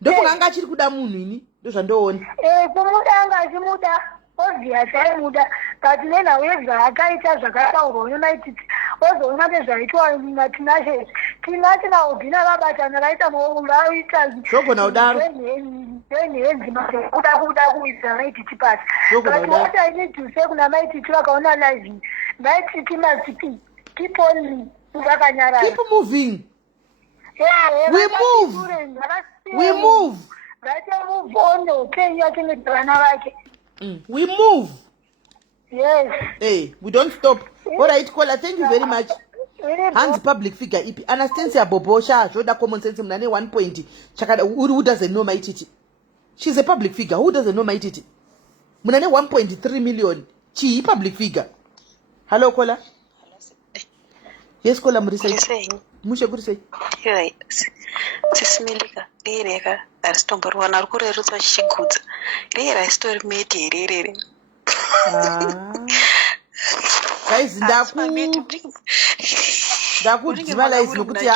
ndofunga anga achiri kuda munhu ini ndozvandoona. Kumuda anga achimuda obvious aimuda but nenhau yezvaakaita zvakataurwa nemaititi ozoona nezvaitwa natinashe tina obhina vabatana vaita vaita zvogona kudaro henhenzima kuda kuisa maititi pasi. But what I need to say kuna maititi vakaona live maititi must keep on vakanyarara. Keep moving. We move. Move on upenyu vana vake. We move. Yes. Hey, we don't stop. All right, caller, thank you very much. Hands public figure ipi. Anastasia Bobosha, Joda common sense mnane 1 point. Chakada who doesn't know my titi. She's a public figure. Who doesn't know my titi? Mnane 1.3 million. Chi public figure. Hello, caller. Yes, caller, Musha good say. Right. SIS MELLY reka aritomborwana ari kurerutsa chigudza rera isitori meti rerere. Guys, ndakudzimalize nokuti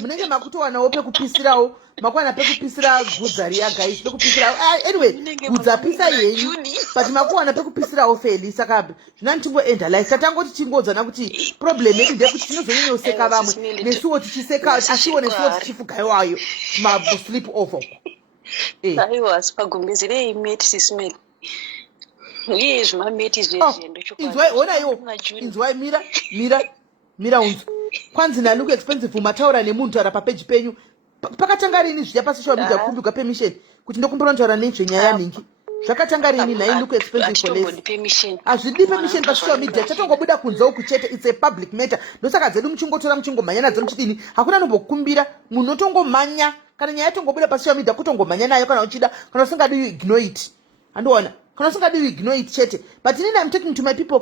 munenge makutowanawo pekupisirawo makwana pekupisira gudza riya guys pekupisira anyway gudza pisa yenyu but makuwana pekupisirawo feli saka zvina ndingoenda life tatangoti tingodzana kuti problem yedu ndekuti tinozonyanyoseka vamwe nesuwo tichiseka asiwo nesuwo tichifugaiwayo maslip over aiwa sipagumbezi rei meti SIS MELLY iye zvimameti inzwai mira unzwa kwanzi naluku expensive mataura nemunhu taura papeji penyu pakatanga rini zviya pasocial media kumbirwa permission kuti ndokumbira ntaura nezvenyaya yaningi zvakatanga rini nailuku expensive for less hazvidi permission pasocial media chatongobuda kunze uku chete it's a public matter ndosaka dzedu muchingotora muchingomhanya nadzo muchidini hakuna nombokumbira munhu otongomhanya kana nyaya yatongobuda pasocial media kutongomhanya nayo kana uchida kana usingadi ignore it andiona kana usingadi ignore it chete but inini I'm talking to my people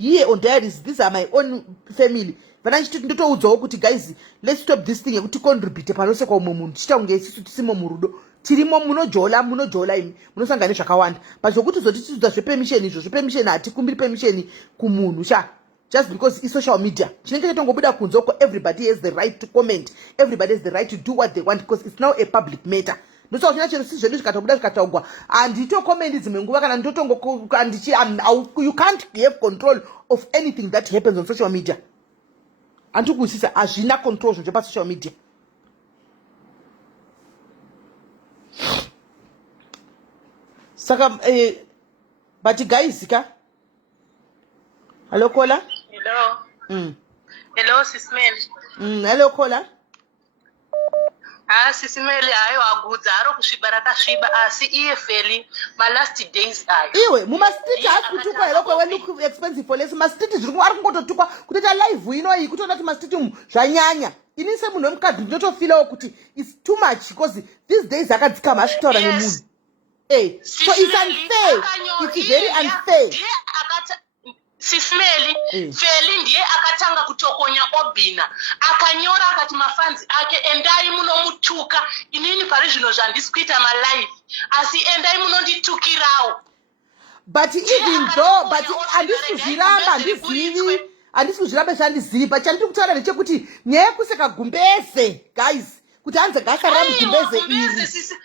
here on diaries. These are my own family. Vanachiti ndotoudzawo kuti guys let's stop this thing yekuti contribute panose kwa umwe munhu tichaunge isusu tisimo murudo tirimo munojola imi munosangana zvakawanda but zvokuti zotitidza zvepermission izvo zvepermission hatikumbiri permission kumunhu just because it's social media chinenge chatongobuda kunze uko everybody has the right to comment, everybody has the right to do what they want because it's now a public matter. Ndotsva china chinhu sizvedu zvikatobuda zvikataugwa handitokomendi dzimwe nguva kana ndotongokandichi you can't have control of anything that happens on social media. Andikusisa hazvina control zvinhu zvepasocial media. Saka but guys hello caller. Hello SIS MELLY. Hello caller. SIS MELLY ayo agudza aro kusviba rakasviba asi iye feli last days ayo iwe mumastiti ari kutukwa here kwewelook expensive for less mastiti zviri ari kungototukwa kutoita live inoyi kutoona kuti mastiti umu zvanyanya ini semunhu wemukadzi ndinotofilawo kuti it's too much because these days akadzikama asvitaura nemunhu so it's unfair, it's very unfair. SIS MELLY feli ndiye akatanga kutokonya obhina akanyora akati mafanzi ake endai munomutuka inini pari zvino zvandisi kuita malive asi endai munonditukirawo but even though but handisi kuzviramba zvandiziva chandiri kutaura ndechekuti nyaya yekuseka gumbeze guys kuti anze gasa ramugumbeze iri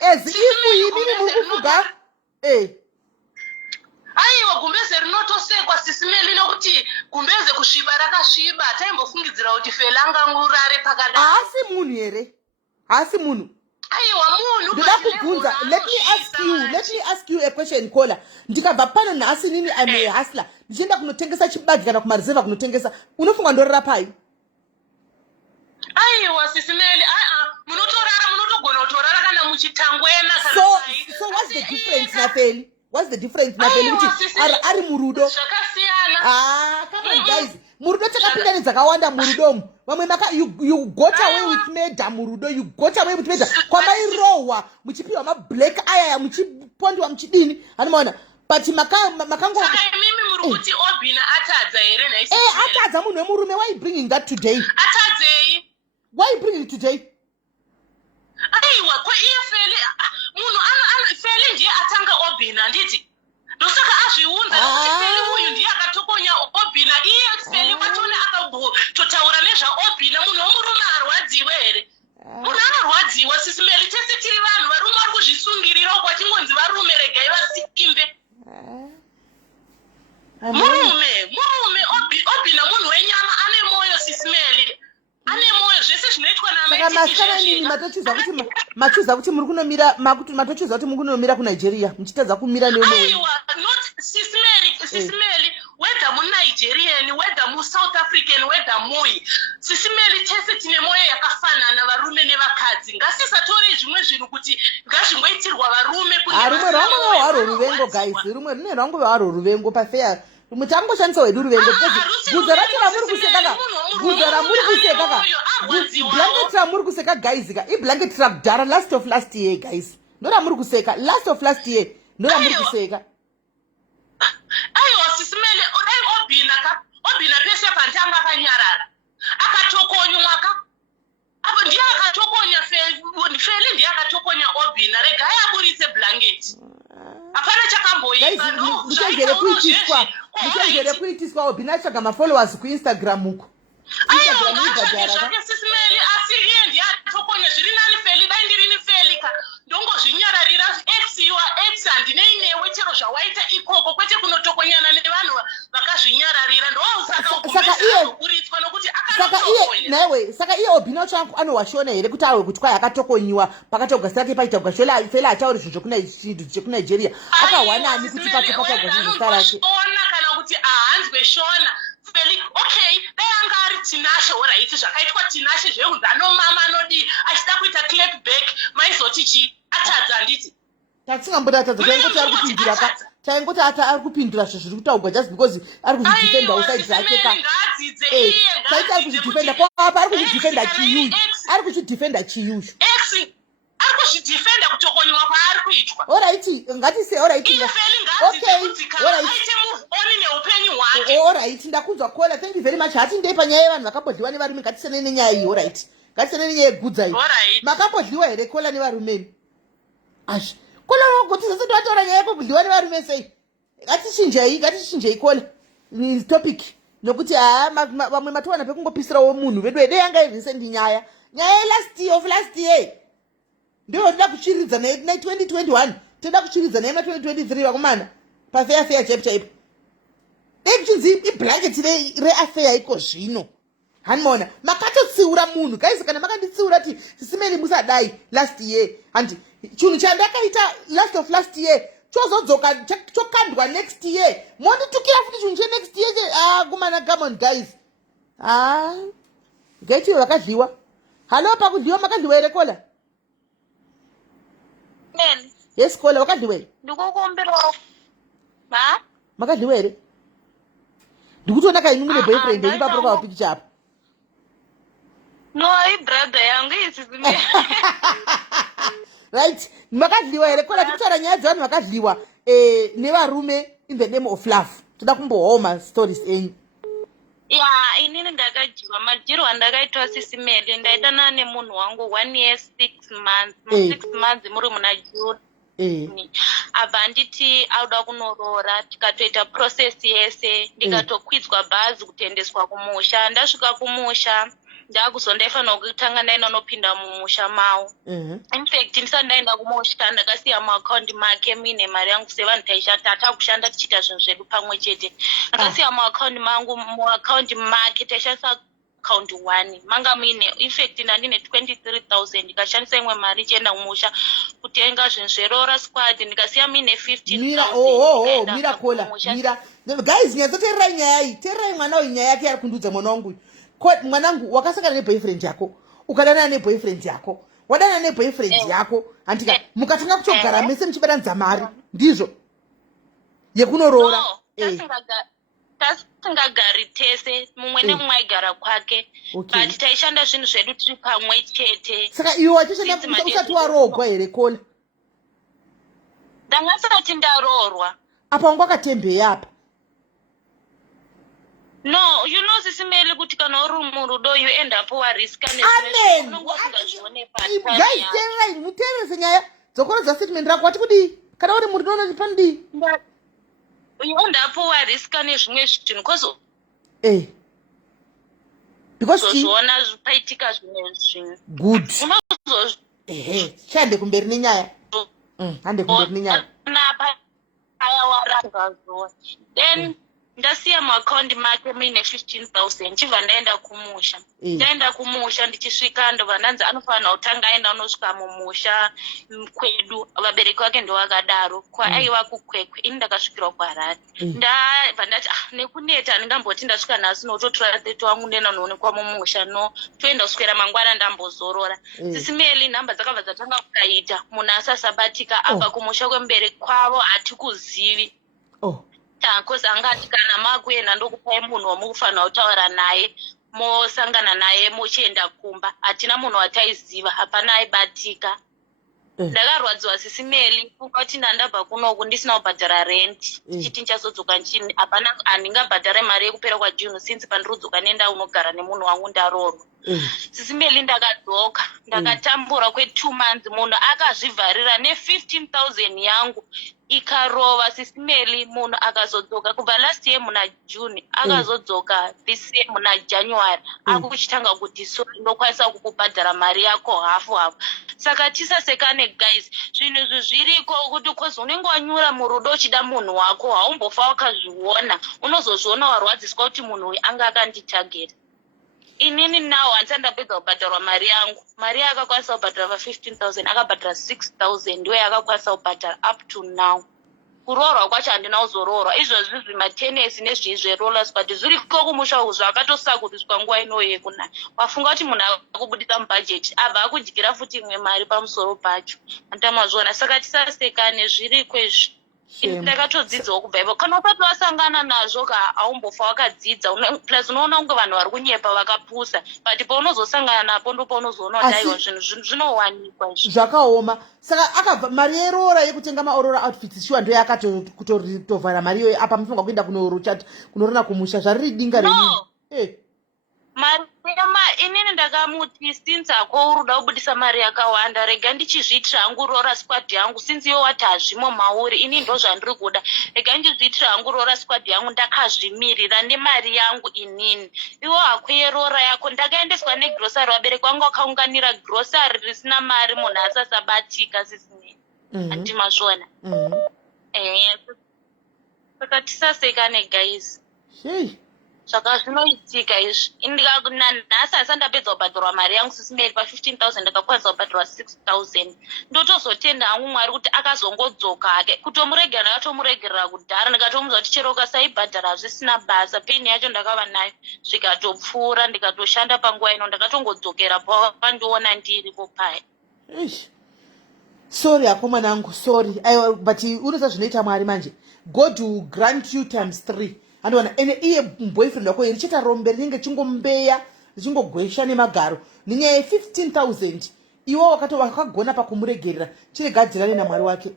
ezi ifu imini muri kufuga aiwa gumbeze rinotosekwa sisimeli nokuti gumbeze kusviba rakasviba taimbofungidzira kuti felanga ngurare pakadai haasi munhu here haasi munhu aiwa munhu ndoda kubvunza let me ask you a question caller ndikabva pano nhasi nini I'm a hustler ndichienda kunotengesa chibagi kana kumarizeva kunotengesa unofunga ndorara pai aiwa sisimeli munotogona kutorara kana muchitangwena so what's the difference nafeli what's the difference nafeli kuti ari murudo zvakasiyana come on guys murudo takapinda nedzakawanda murudomu vamwe you got away with meda murudo you got away with meda kwamairohwa muchipiwa mablack ayaya muchipondiwa muchidini hanimaona but makango mimi muri kuti obhina atadza here naisi atadza munhu wemurume why bringing that today atadzei why bringing today aiwa kwaiye feli munhu feli ndiye atanga obhina nditi ndosaka azviunza feli uyu ndiye akatokonya obhina iye feli kwatone akatotaura nezvaobhina munhu wemurume arwadziwe here munhu anorwadziwa sisimeli tese tiri vanhu varume vari kuzvisungirira uko achingonzi varume regai vasimbe murume obhina munhu wenyama ane mwoyo sisimeli ane mwoyo zvese zvinoitwa namasikanainini machiudza kuti muri kunomira matochiudza kuti muri kunomira kunigeria muchitadza kumira aiwa not sisimeli whether munigerian whether musouth african whether moi sisimeli tese tine mwoyo yakafanana varume nevakadzi ngasisatore zvimwe zvinhu kuti ngazvingoitirwa varume rumwe rwangove hwaro ruvengo guys rumwe rune rwangove hwaro ruvengo pafeya mutangoshandisa hwedu ruvengo bvudza racho ramuri kuseka bvudza ramuri kuseka blanket ramuri kuseka guys ka iblanket rakudhara last of last year guys noramuri kuseka last of last year noramuri kuseka aiwa sisimele udai obhina pese pantanga akanyarara akatokonywa apo ndiye akatokonya feli ndiye akatokonya obhina regai aburitse blanket hapana chakamboipa muchengere kuitiswa obhina atsvaga mafollowers kuinstagram uko sisimeli asi iye ndiye atokonya zviri nani feli dai ndirini felika ndongozvinyararira x handineinewe chero zvawaita ikoko kwete kunotokonyana nevanhu vakazvinyararira ndousakauritswa nokuti saka iye obhina wacho anohwashona here kuti awe kuti kwai akatokonyiwa pakatogasi rake paita ugashela fela atauri zvinhu chekunigeria akahwanani kuti patogasi zita rake kana kuti ahanzwe shona feli okay dai anga ari tinashe oraiti zvakaitwa tinashe zvekunzi anomama anodii achida kuita clapback maizoti chii atadza handiti tatsingambodatadza taingoti ari kupindura zvo zviri kutaurwa just because ari kuzvidefenda usaidi rake taiti ari kuzvidefenda kwapa ari kuzvidefenda chiyuyu ari kuzvidefenda chiyuyu ari kuzvidefenda kutokonywa kwaari kuitwa oraiti ngatise oraiti oraiti ndakunzwa kola thank you very much hatindei panyaya yevanhu vakambodliwa nevarume ngatisenei nenyaya iyi oraiti ngatisenei nenyaya yegudza iyi makambodliwa here kola nevarumeni ashi kola wagoti zese toataura nyaya yekudliwa nevarume sei ngatichinjei kola ni topic nokuti vamwe matowana pekungopisirawo munhu vedu dei anga irecent nyaya last year ndiyo toda kuchiridza na2021 toda kuchiridza na2023 vakomana pafeya chaipo chaipo ekuchinzi iblanketi reafeya iko zvino hanimaona makatotsiura munhu guys kana makanditsiura ti sisimeli musadai last year handi chinhu chandakaita last of last year chozodzoka chokandwa next year monditukira futi chinhu chenext year kumana come on guys gaitiyo vakadliwa halo pakudliwa makadliwa here kola yes kola wakadliwa here ndikukumbirawo makadliwa here ndikutoona kainungu neboyfriend yenyu paprofile picture apo no ibrother yangu isizime right makadliwa here kola tikutaura nyaya dzevanhu vakadliwa nevarume in the name of love toda kumbohoma stories enyu ya inini ndakadyiwa madyirwo andakaitwa sisimeli ndaidana nemunhu wangu 1 year 6 months 6 months muri muna June abva handiti auda kunoroora tikatoita process yese ndikatokwidzwa bhazi kutoendeswa kumusha ndasvika kumusha ndakuzondaifanira kutanga ndaenda nopinda mumusha mawo. Infact ndisati ndaenda kumusha ndakasiya muaccount make mine mari yangu sevanhu tatakushanda tichiita zvinhu zvedu pamwe chete. Ndakasiya muaccount make taishandisa account 1 manga mine infact ndandine 23,000 ndikashandisa imwe mari ichienda kumusha kutenga zvinhu zveroller squad ndikasiya mine 15,000. Mira kola mira guys nyatsotererai nyaya iyi tererai mwana uyu nyaya yake ari kundudza mwana wangu mwanangu wakasangana neboyfriend yako ukadanana neboyfriend yako wadanana neboyfriend yako andika mukatanga kutogara mese muchibatanidza mari ndizvo yekunorora tasingagari tese mumwe nemumwe aigara kwake but taishanda zvinhu zvedu tiri pamwe chete. Saka iwe wachishanda usati warogwa here kola? Ndangasati ndarorwa. Apa wanga wakatembeya apa? No, you know Sis Melly kuti kana uri murudo you end up wariska nezvimwe guys tererai muterese nyaya dzokorodza statement rako wati kudii kana uri murudo unozvipanidii? You end up wariska nezvimwe zvinhu because uzozviona zvipaitika zvimwe zvinhu good chande kumberi nenyaya hande kumberi nenyaya then ndasiya muaccount make mine 15,000 chibva ndaenda kumusha. Ndaenda kumusha ndichisvika ndobva ndanzi anofanira kutanga aenda unosvika mumusha kwedu vabereki vake ndovakadaro kwaaiva kukwekwe ini ndakasvikira kuharare. Ndabva ndati nekuneta handingamboti ndasvika nhasi nototora 30 wangu ndenda noonekwa mumusha no toenda kuswera mangwana ndambozorora. Sis Melly nhamba dzakabva dzatanga kukaita munhu asasabatika abva kumusha kwembereki kwavo hatikuzivi. Because angati kana makuenda ndokupai munhu wamukufanira kutaura naye mosangana naye mochienda kumba hatina munhu wataiziva hapana aibatika. Ndakarwadziwa Sis Melly kuti ndandabva kunoku ndisina kubhadhara rent chiti ndichazodzoka nchini hapana handingabhadhare mari yekupera kwaJune since pandirodzoka nenda unogara nemunhu wangu ndarorwa. Sis Melly ndakadzoka ndakatambura kwe2 months munhu akazvivharira ne15,000 yangu ikarova. Sis Melly munhu akazodzoka kubva last year muna June akazodzoka this year muna January akuchitanga kuti so ndokwanisa kukubhadhara mari yako hafu. Saka tisasekane guys zvinhu zviriko kuti cause unenge wanyura murudo uchida munhu wako haumbofa wakazviona unozozviona warwadziswa kuti munhu uyu anga akanditagera. Inini nawo handisati ndapedza kubhadharwa mari yangu. Mari akakwanisa kubhadhara pa15,000 akabhadhara 6,000 ndiyo yakakwanisa kubhadhara up to now. Kuroorwa kwacho handina kuzoroorwa izvozvi zvimatenesi nezvezveroller squad zviriko kumusha uzvo akatosakuriswa nguva inoye kunaya. Wafunga kuti munhu akubudisa mubhajeti abva akudyira futi imwe mari pamusoro pacho handamazviona. Saka tisasekane zviriko izvi. Ndakatodzidzawo kubva ipo kana usati wasangana nazvo ka haumbofa wakadzidza plus unoona kunge vanhu vari kunyepa vakapusa but paunozosangana napo ndo paunozoona kuti aiwa zvinhu zvinowanikwa izvi zvakaoma. Saka akabva mari yerora yekutenga maorora outfits shuwa ndo yakatotovhara mari iyoyo apa mufunga kuenda kunorona kumusha zvariri dinga renyu. Mari inini ndakamuti since ako uruda kubudisa mari yakawanda rega ndichizviitira hangu roller squad yangu since iwo wati hazvimo mauri ini ndo zvandiri kuda rega ndizviitira hangu roller squad yangu ndakazvimirira nemari yangu inini. Iwo hako yerora yako ndakaendeswa negrocery vabereki vangu vakaunganira grocery risina mari munhu asasabatika. Sis Melly handimazviona. Saka tisasekane guys zvaka zvinoitika izvi. Nhasi hasa ndapedza kubhadharwa mari yangu Sis Melly pa15,000 ndakakwanisa kubhadharwa 6,000 ndotozotenda hangu Mwari kuti akazongodzoka hake. Kutomuregera ndakatomuregerera kudhara ndikatomuudza kuti chero ukasaibhadhara hazvisina basa peni yacho ndakava nayo zvikatopfuura ndikatoshanda panguva ino ndakatongodzokera pandiona ndiripo paya. Sorry akomana angu sorry aiwa but unoza zvinoita Mwari manje God will grant you times 3 andiwana ene iye boyfriend wako richita rombe rinenge chingombeya richingogwesha nemagaro nenyaya ye15,000 iwo wakagona pakumuregerera chiregadzirane naMwari wake.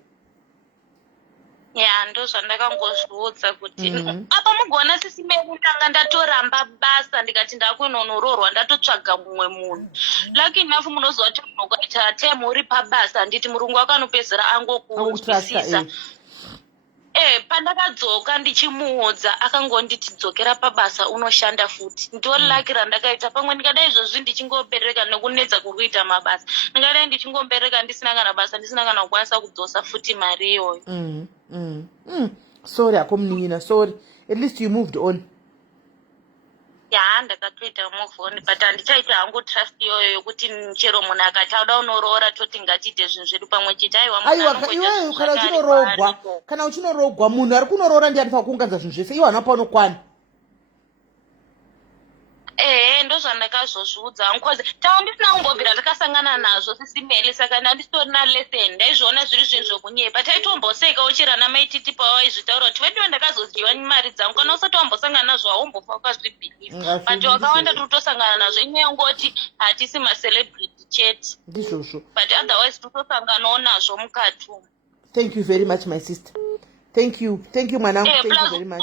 Ndo zvandakangozviudza kuti apa mugona Sis Melly ndanga ndatoramba basa ndikati ndakunonororwa ndatotsvaga mumwe munhu lucky enough munoziva kuti munhu ukaita time uri pabasa handiti murungu akanopedzera angokuzwisisa. pandakadzoka ndichimuudza akangonditidzokera pabasa unoshanda futi. Ndolaki randakaita pamwe ndikadai izvozvi ndichingobereka nekunetsa kuita mabasa. Ndingadai ndichingombereka ndisina kana basa ndisina kana kukwanisa kudzosa futi mari iyoyo. Sorry akomunin'ina, sorry. At least you moved on. Ya ndakatoita move on but handichaita hangu trust iyoyo yokuti chero munhu akati auda unoroora toti ngatiite zvinhu zvedu pamwe chete. Aiwa iwewe kana uchinorogwa munhu ari kunoroora ndiye anofanira kuunganidza zvinhu zvese iwo hanopa unokwana. Ndozvandakazozviudza hangu cause tawo ndisina kumbobvira ndakasangana nazvo sisimeli saka ndandisitorina lesson ndaizviona zviri zvinhu zvokunyepa. Taitomboseka uchirana maititi pawaizvitaura kuti wedu ndakazodyiwa mari dzangu kana usati wambosangana nazvo haumbofa ukazvibhiliva but wakawanda tiri kutosangana nazvo inyaya ngoti hatisi macelebrity chete ndizvozvo but otherwise totosanganawo nazvo mukati umu. Thank you very much my sister. Thank you mwanangu. Thank you very much.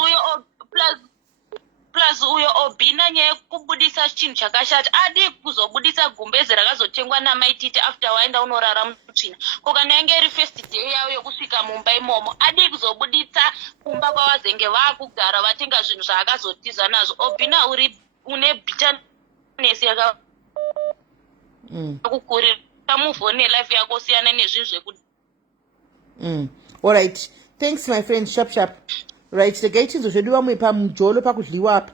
Plus uyo obhina nyaya yekubudisa chinhu chakashata adi kuzobudisa gumbezi rakazotengwa namaititi after waenda unorara mutsvina. Ko kana yange iri first day yavo yokusvika mumba imomo adi kuzobudisa kumba kwavazenge vaakugara vatenga zvinhu zvaakazotiza nazvo. Obhina une bitterness yakakukurira kamuvho nelife yako siyana nezvinhu zvekuti. All right, thanks my friend. Sharp. Right, regai tinzwe zvedu vamwe pamujolo pakudliwa apa.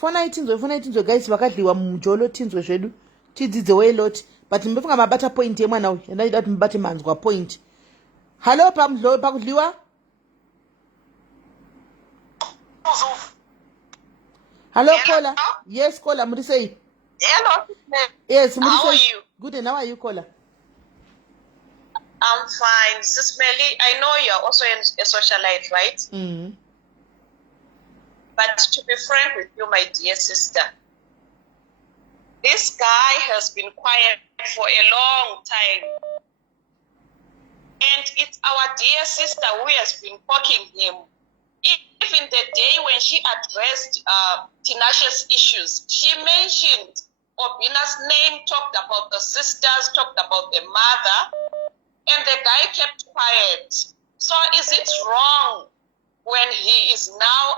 Fonai tinzwe guys vakadliwa mumujolo tinzwe zvedu tidzidzewo a lot but mbefunga mabata point yemwana uyu yandaida kuti mubate manzwa point. Hello pakudliwa. Hello caller. Yes caller, muri sei? Hello. Yes, muri sei? How are you? Good, and how are you caller? I'm fine. SIS MELLY, I know you're also a socialite, right? But to be frank with you, my dear sister, this guy has been quiet for a long time. And it's our dear sister who has been poking him. Even the day when she addressed tenacious issues, she mentioned Obina's name, talked about the sisters, talked about the mother, and the guy kept quiet. So is it wrong when he is now,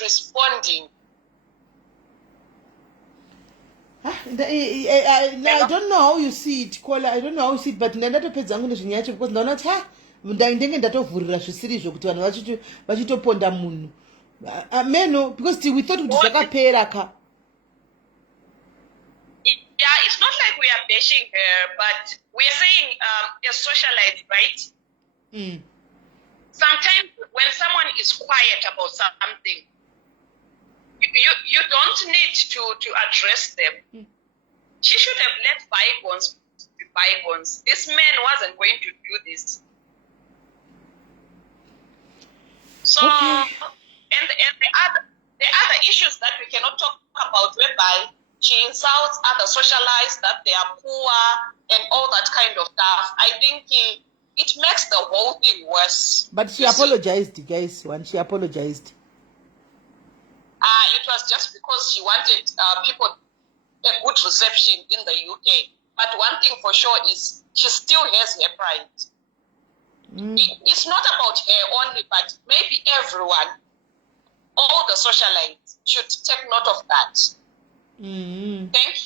responding? I don't know how you see it, caller. I don't know how you see it, but ndatopedza hangu nezvinyaya yacho because ndaona kuti ndenge ndatovhurira zvisirizvo kuti vanhu vachitoponda munhu meno because we thought kuti zvakapera ka. Yeah, it's not like we are bashing her, but we are saying a socialite, right? Sometimes when someone is quiet about something, you don't need to address them. She should have let bygones be bygones. This man wasn't going to do this. So, and the other issues that we cannot talk about, whereby she insults other socialites that they are poor and all that kind of stuff. I think it makes the whole thing worse. But she apologized, guys. When she apologized, it was just because she wanted people a good reception in the UK. But one thing for sure is she still has her pride. It's not about her only, but maybe everyone, all the socialites should take note of that. Thank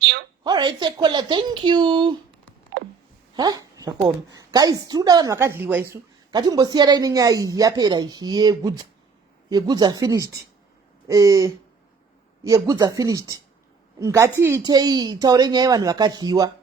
you. All right, caller, thank you. Zvakoma. Guys, tinoda vanhu vakadliwa isu. Ngatimbosiyana nenyaya iyi yapera iyi yegudza finished. Yegudza finished. Ngatiitei taure nyaya yevanhu vakadliwa.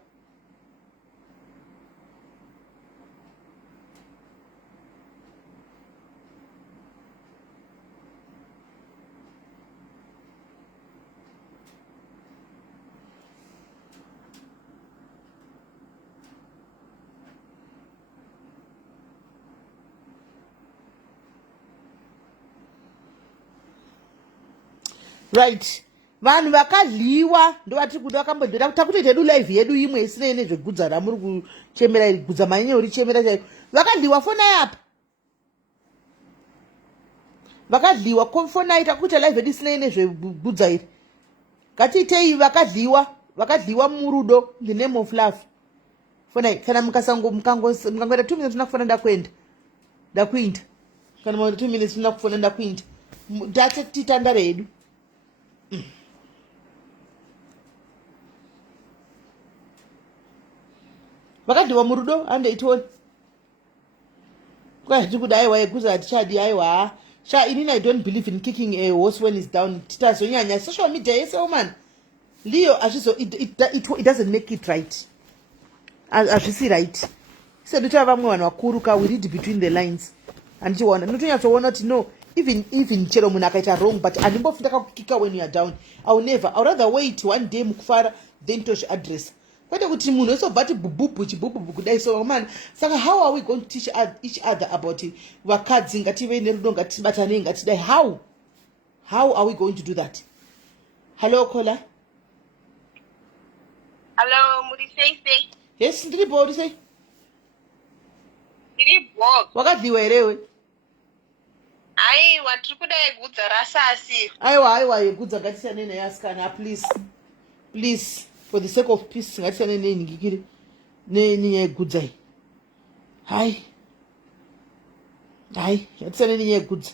Right, vanhu vakadliwa ndo vatiri kuda vakambodhira kuti takutoita hedu live yedu imwe isinei nezvegudza ramuri kuchemera iri gudza manyanya uri chemera chaiko vakadliwa fonai apa vakadliwa fonai takuita live yedu isinei nezvegudza iri ngatiitei vakadliwa murudo, the name of love. Fonai kana mukangoita 2 minutes tinofanira kuenda ndakuinda kana mauri 2 minutes ndina kufona ndakuinda titandare hedu vakadhiwa murudo handeitioni kwazviti kuda aiwa yekuzi hatichadi aiwa inini I don't believe in kicking a horse when it's down titazonyanya social media yese woman liyo it doesn't make it right hazvisi right sedu tava vamwe vanhu vakuru ka we read between the lines handichiona ndinotonyatsoona kuti no even chero munhu akaita wrong but handimbofi ndakakukika when you are down I'll never I'll rather wait one day mukufara then tozviadressa kwete kuti munhu wesobva ti bububhu chibhubhubhu kudai so man saka how are we going to teach each other about vakadzi ngative nerudo ngatibatanei ngatidai how are we going to do that? Hello Kola. Hello Murisei. Yes ndiripo Murisei. Ndiripo. Wakadliwa herewe? Aiwa tiri kuda yegudza rasasi. Aiwa yegudza ngatisiyane neyasikana please for the sake of peace ngatisiyane nenhingikiri nenyaya yegudza iyi. Hai ngatisiyane nenyaya yegudza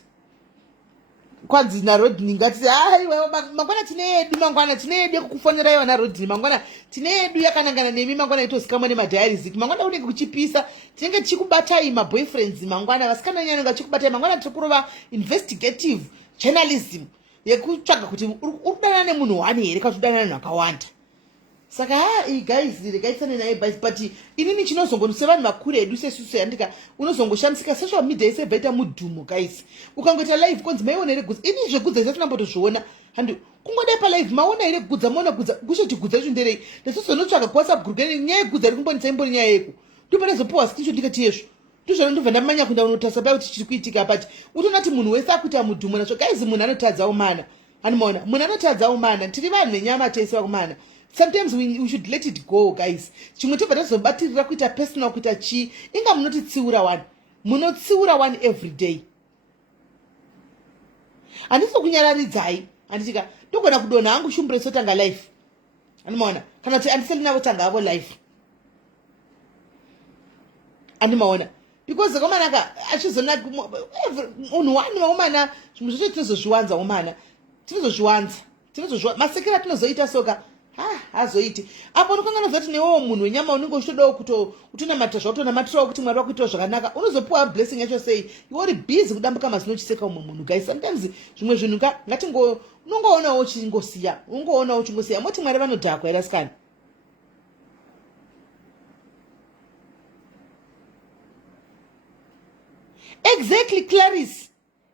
kwanzi narodhini ngatisi aiwa mangwana tine yedu yekukufonera iwa narodhini mangwana tine yedu yakanangana nemi mangwana itozikamwa nemadhairis mangwana unenge kuchipisa tinenge tichikubatai maboyfriends mangwana vasikana nyani ngachikubatai mangwana tiri kurova investigative journalism yekutsvaga kuti uri kudanana nemunhu wani here kana kudanana nemunhu akawanda saka guys regaisane naye but inini chinozongonuse vanhu vakuru edu sesusu yandika unozongoshandisika social media isebvaita mudhumo guys ukangoita live konzi maiona here gudza ini zvegudza isa tinambotozviona handi kungodai palive maona here gudza maona gudza kuchoti gudza icho nderei ndesizonotsvaga kuwhatsapp group nyaya yegudza iri kumbonisa imbori nyaya yeku ndopanozopuwa screenshot ndikati yezvo ndizvona ndobva ndamanya kunda unotasa pai kuti chiri kuitika but utonati munhu wese akuita mudhumo nazvo guys munhu anotadzawo mana animaona munhu anotadzawo mana tiri vanhu venyama tese vakumana. Sometimes we should let it go guys. Chimwe tebva tazobatirira kuita personal kuita chi inga munotitsiura one munotsiura one every day. Handizokunyararidzai handitika ndogona kudonha hangu shumbure sotanga life animaona kana kuti andiseli navo tanga avo life animaona because komanaka achizona munhu wani waumana zvimwe zvocho tinozozviwanza umana tinozozviwanza masekera tinozoita soka hazoiti apo nokanga nozoti newewo munhu wenyama unenge uchitodawo kutonamata zvautonamatirawo kuti mwari wakuitawo zvakanaka unozopuwa blessing yacho sei iwe uri busy kudambuka mazino uchiseka umwe munhu guys sometimes zvimwe zvinhu unongoonawo uchingosiya moti mwari vanodhakwa erasikana exactly Clarice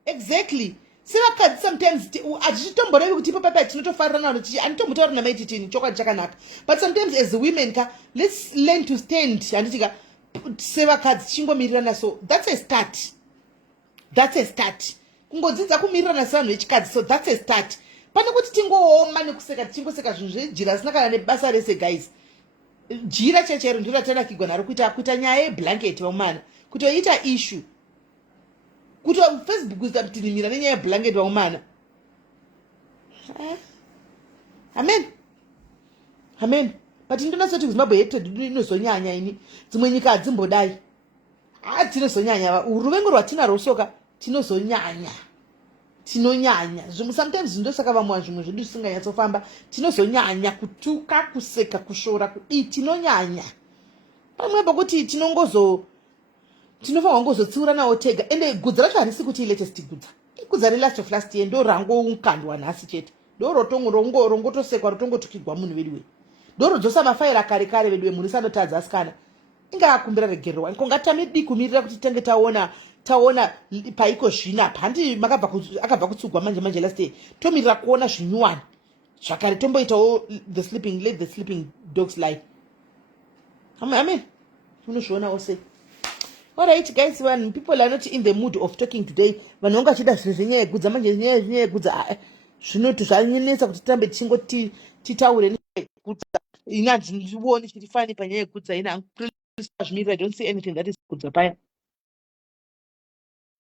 exactly sevakadzi sometimes hatichitomborevi kuti ipo papai tinotofarira naro tichi anitombotauri namaiti tini chokwadi chakanaka but sometimes as women let's learn to stand handitika sevakadzi tichingomirirana so that's a start kungodzidza kumirirana sevanhu vechikadzi so that's a start pane kuti tingooma nekuseka tichingoseka zvinhu zvejira zvisina kana nebasa rese guys jira chechero ndiro ratanakigwa naro kuita nyaya yeblanketi vaumana kutoita issue kuti Facebook zitatinimira nenyaya yeblanket vaumana amen but ndinasoti Zimbabwe hatred inozonyanya ini dzimwe nyika hadzimbodai tinozonyanya ruvengo rwatinarwo soka tinonyanya zvimwe sometimes ndosaka vamwe zvimwe zvedu zvisinganyatsofamba tinozonyanya kutuka kuseka kushora kudii tinonyanya pamwe pokuti tinofanwa ngozotsiura nawo tega ende gudza racho harisi kuti latest gudza relast of last year ndo rangokandwa nhasi chete ndo rongotosekwa rotongotukigwa munhu veduwe ndo rodzosa mafaira kare veduwe munhu isandotadza asikana ingakumbira regererwa kongatame di kumirira kuti tenge taona paiko zvino apa handi akabva kutsugwa manje last year tomirira kuona zvinyuwani zvakare tomboitawo let the sleeping dogs lie amen unozvionawo sei. Alright guys, when people are not in the mood of talking today, vanonga chida zvinyaya yegudza manje nyaya yegudza zvinoti zvanyenesa kuti tambe tichingoti titaure negudza inanzi ndione chiri fani panyaya yegudza ina zvimira I don't see anything that is gudza paya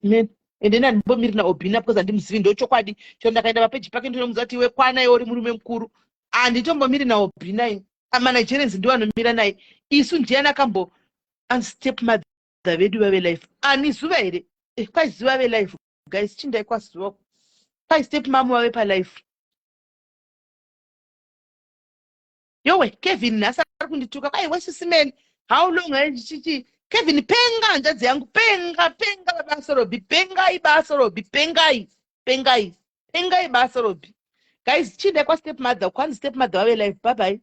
men ende ndimbomirina obhina because andimuzivi ndo chokwadi cho ndakaenda papeji pake ndinomuziva kuti iwe kwana iwe uri murume mukuru anditombomirina obhina ini amanigerians ndiwo anomira naye isu ndiani akambo unstep vedu vave life ani zuva here kwaiziwa ave live guys chindai kwaziwa kwai step mama wave palive yowe Kevin nhasi ari kundituka kwai wesisimeni how long chichi Kevin penga hanzvadzi yangu penga basa robi pengai basa robi pengai basa robi guys chindai kwa step mother kwanzi step mother wave live bye bye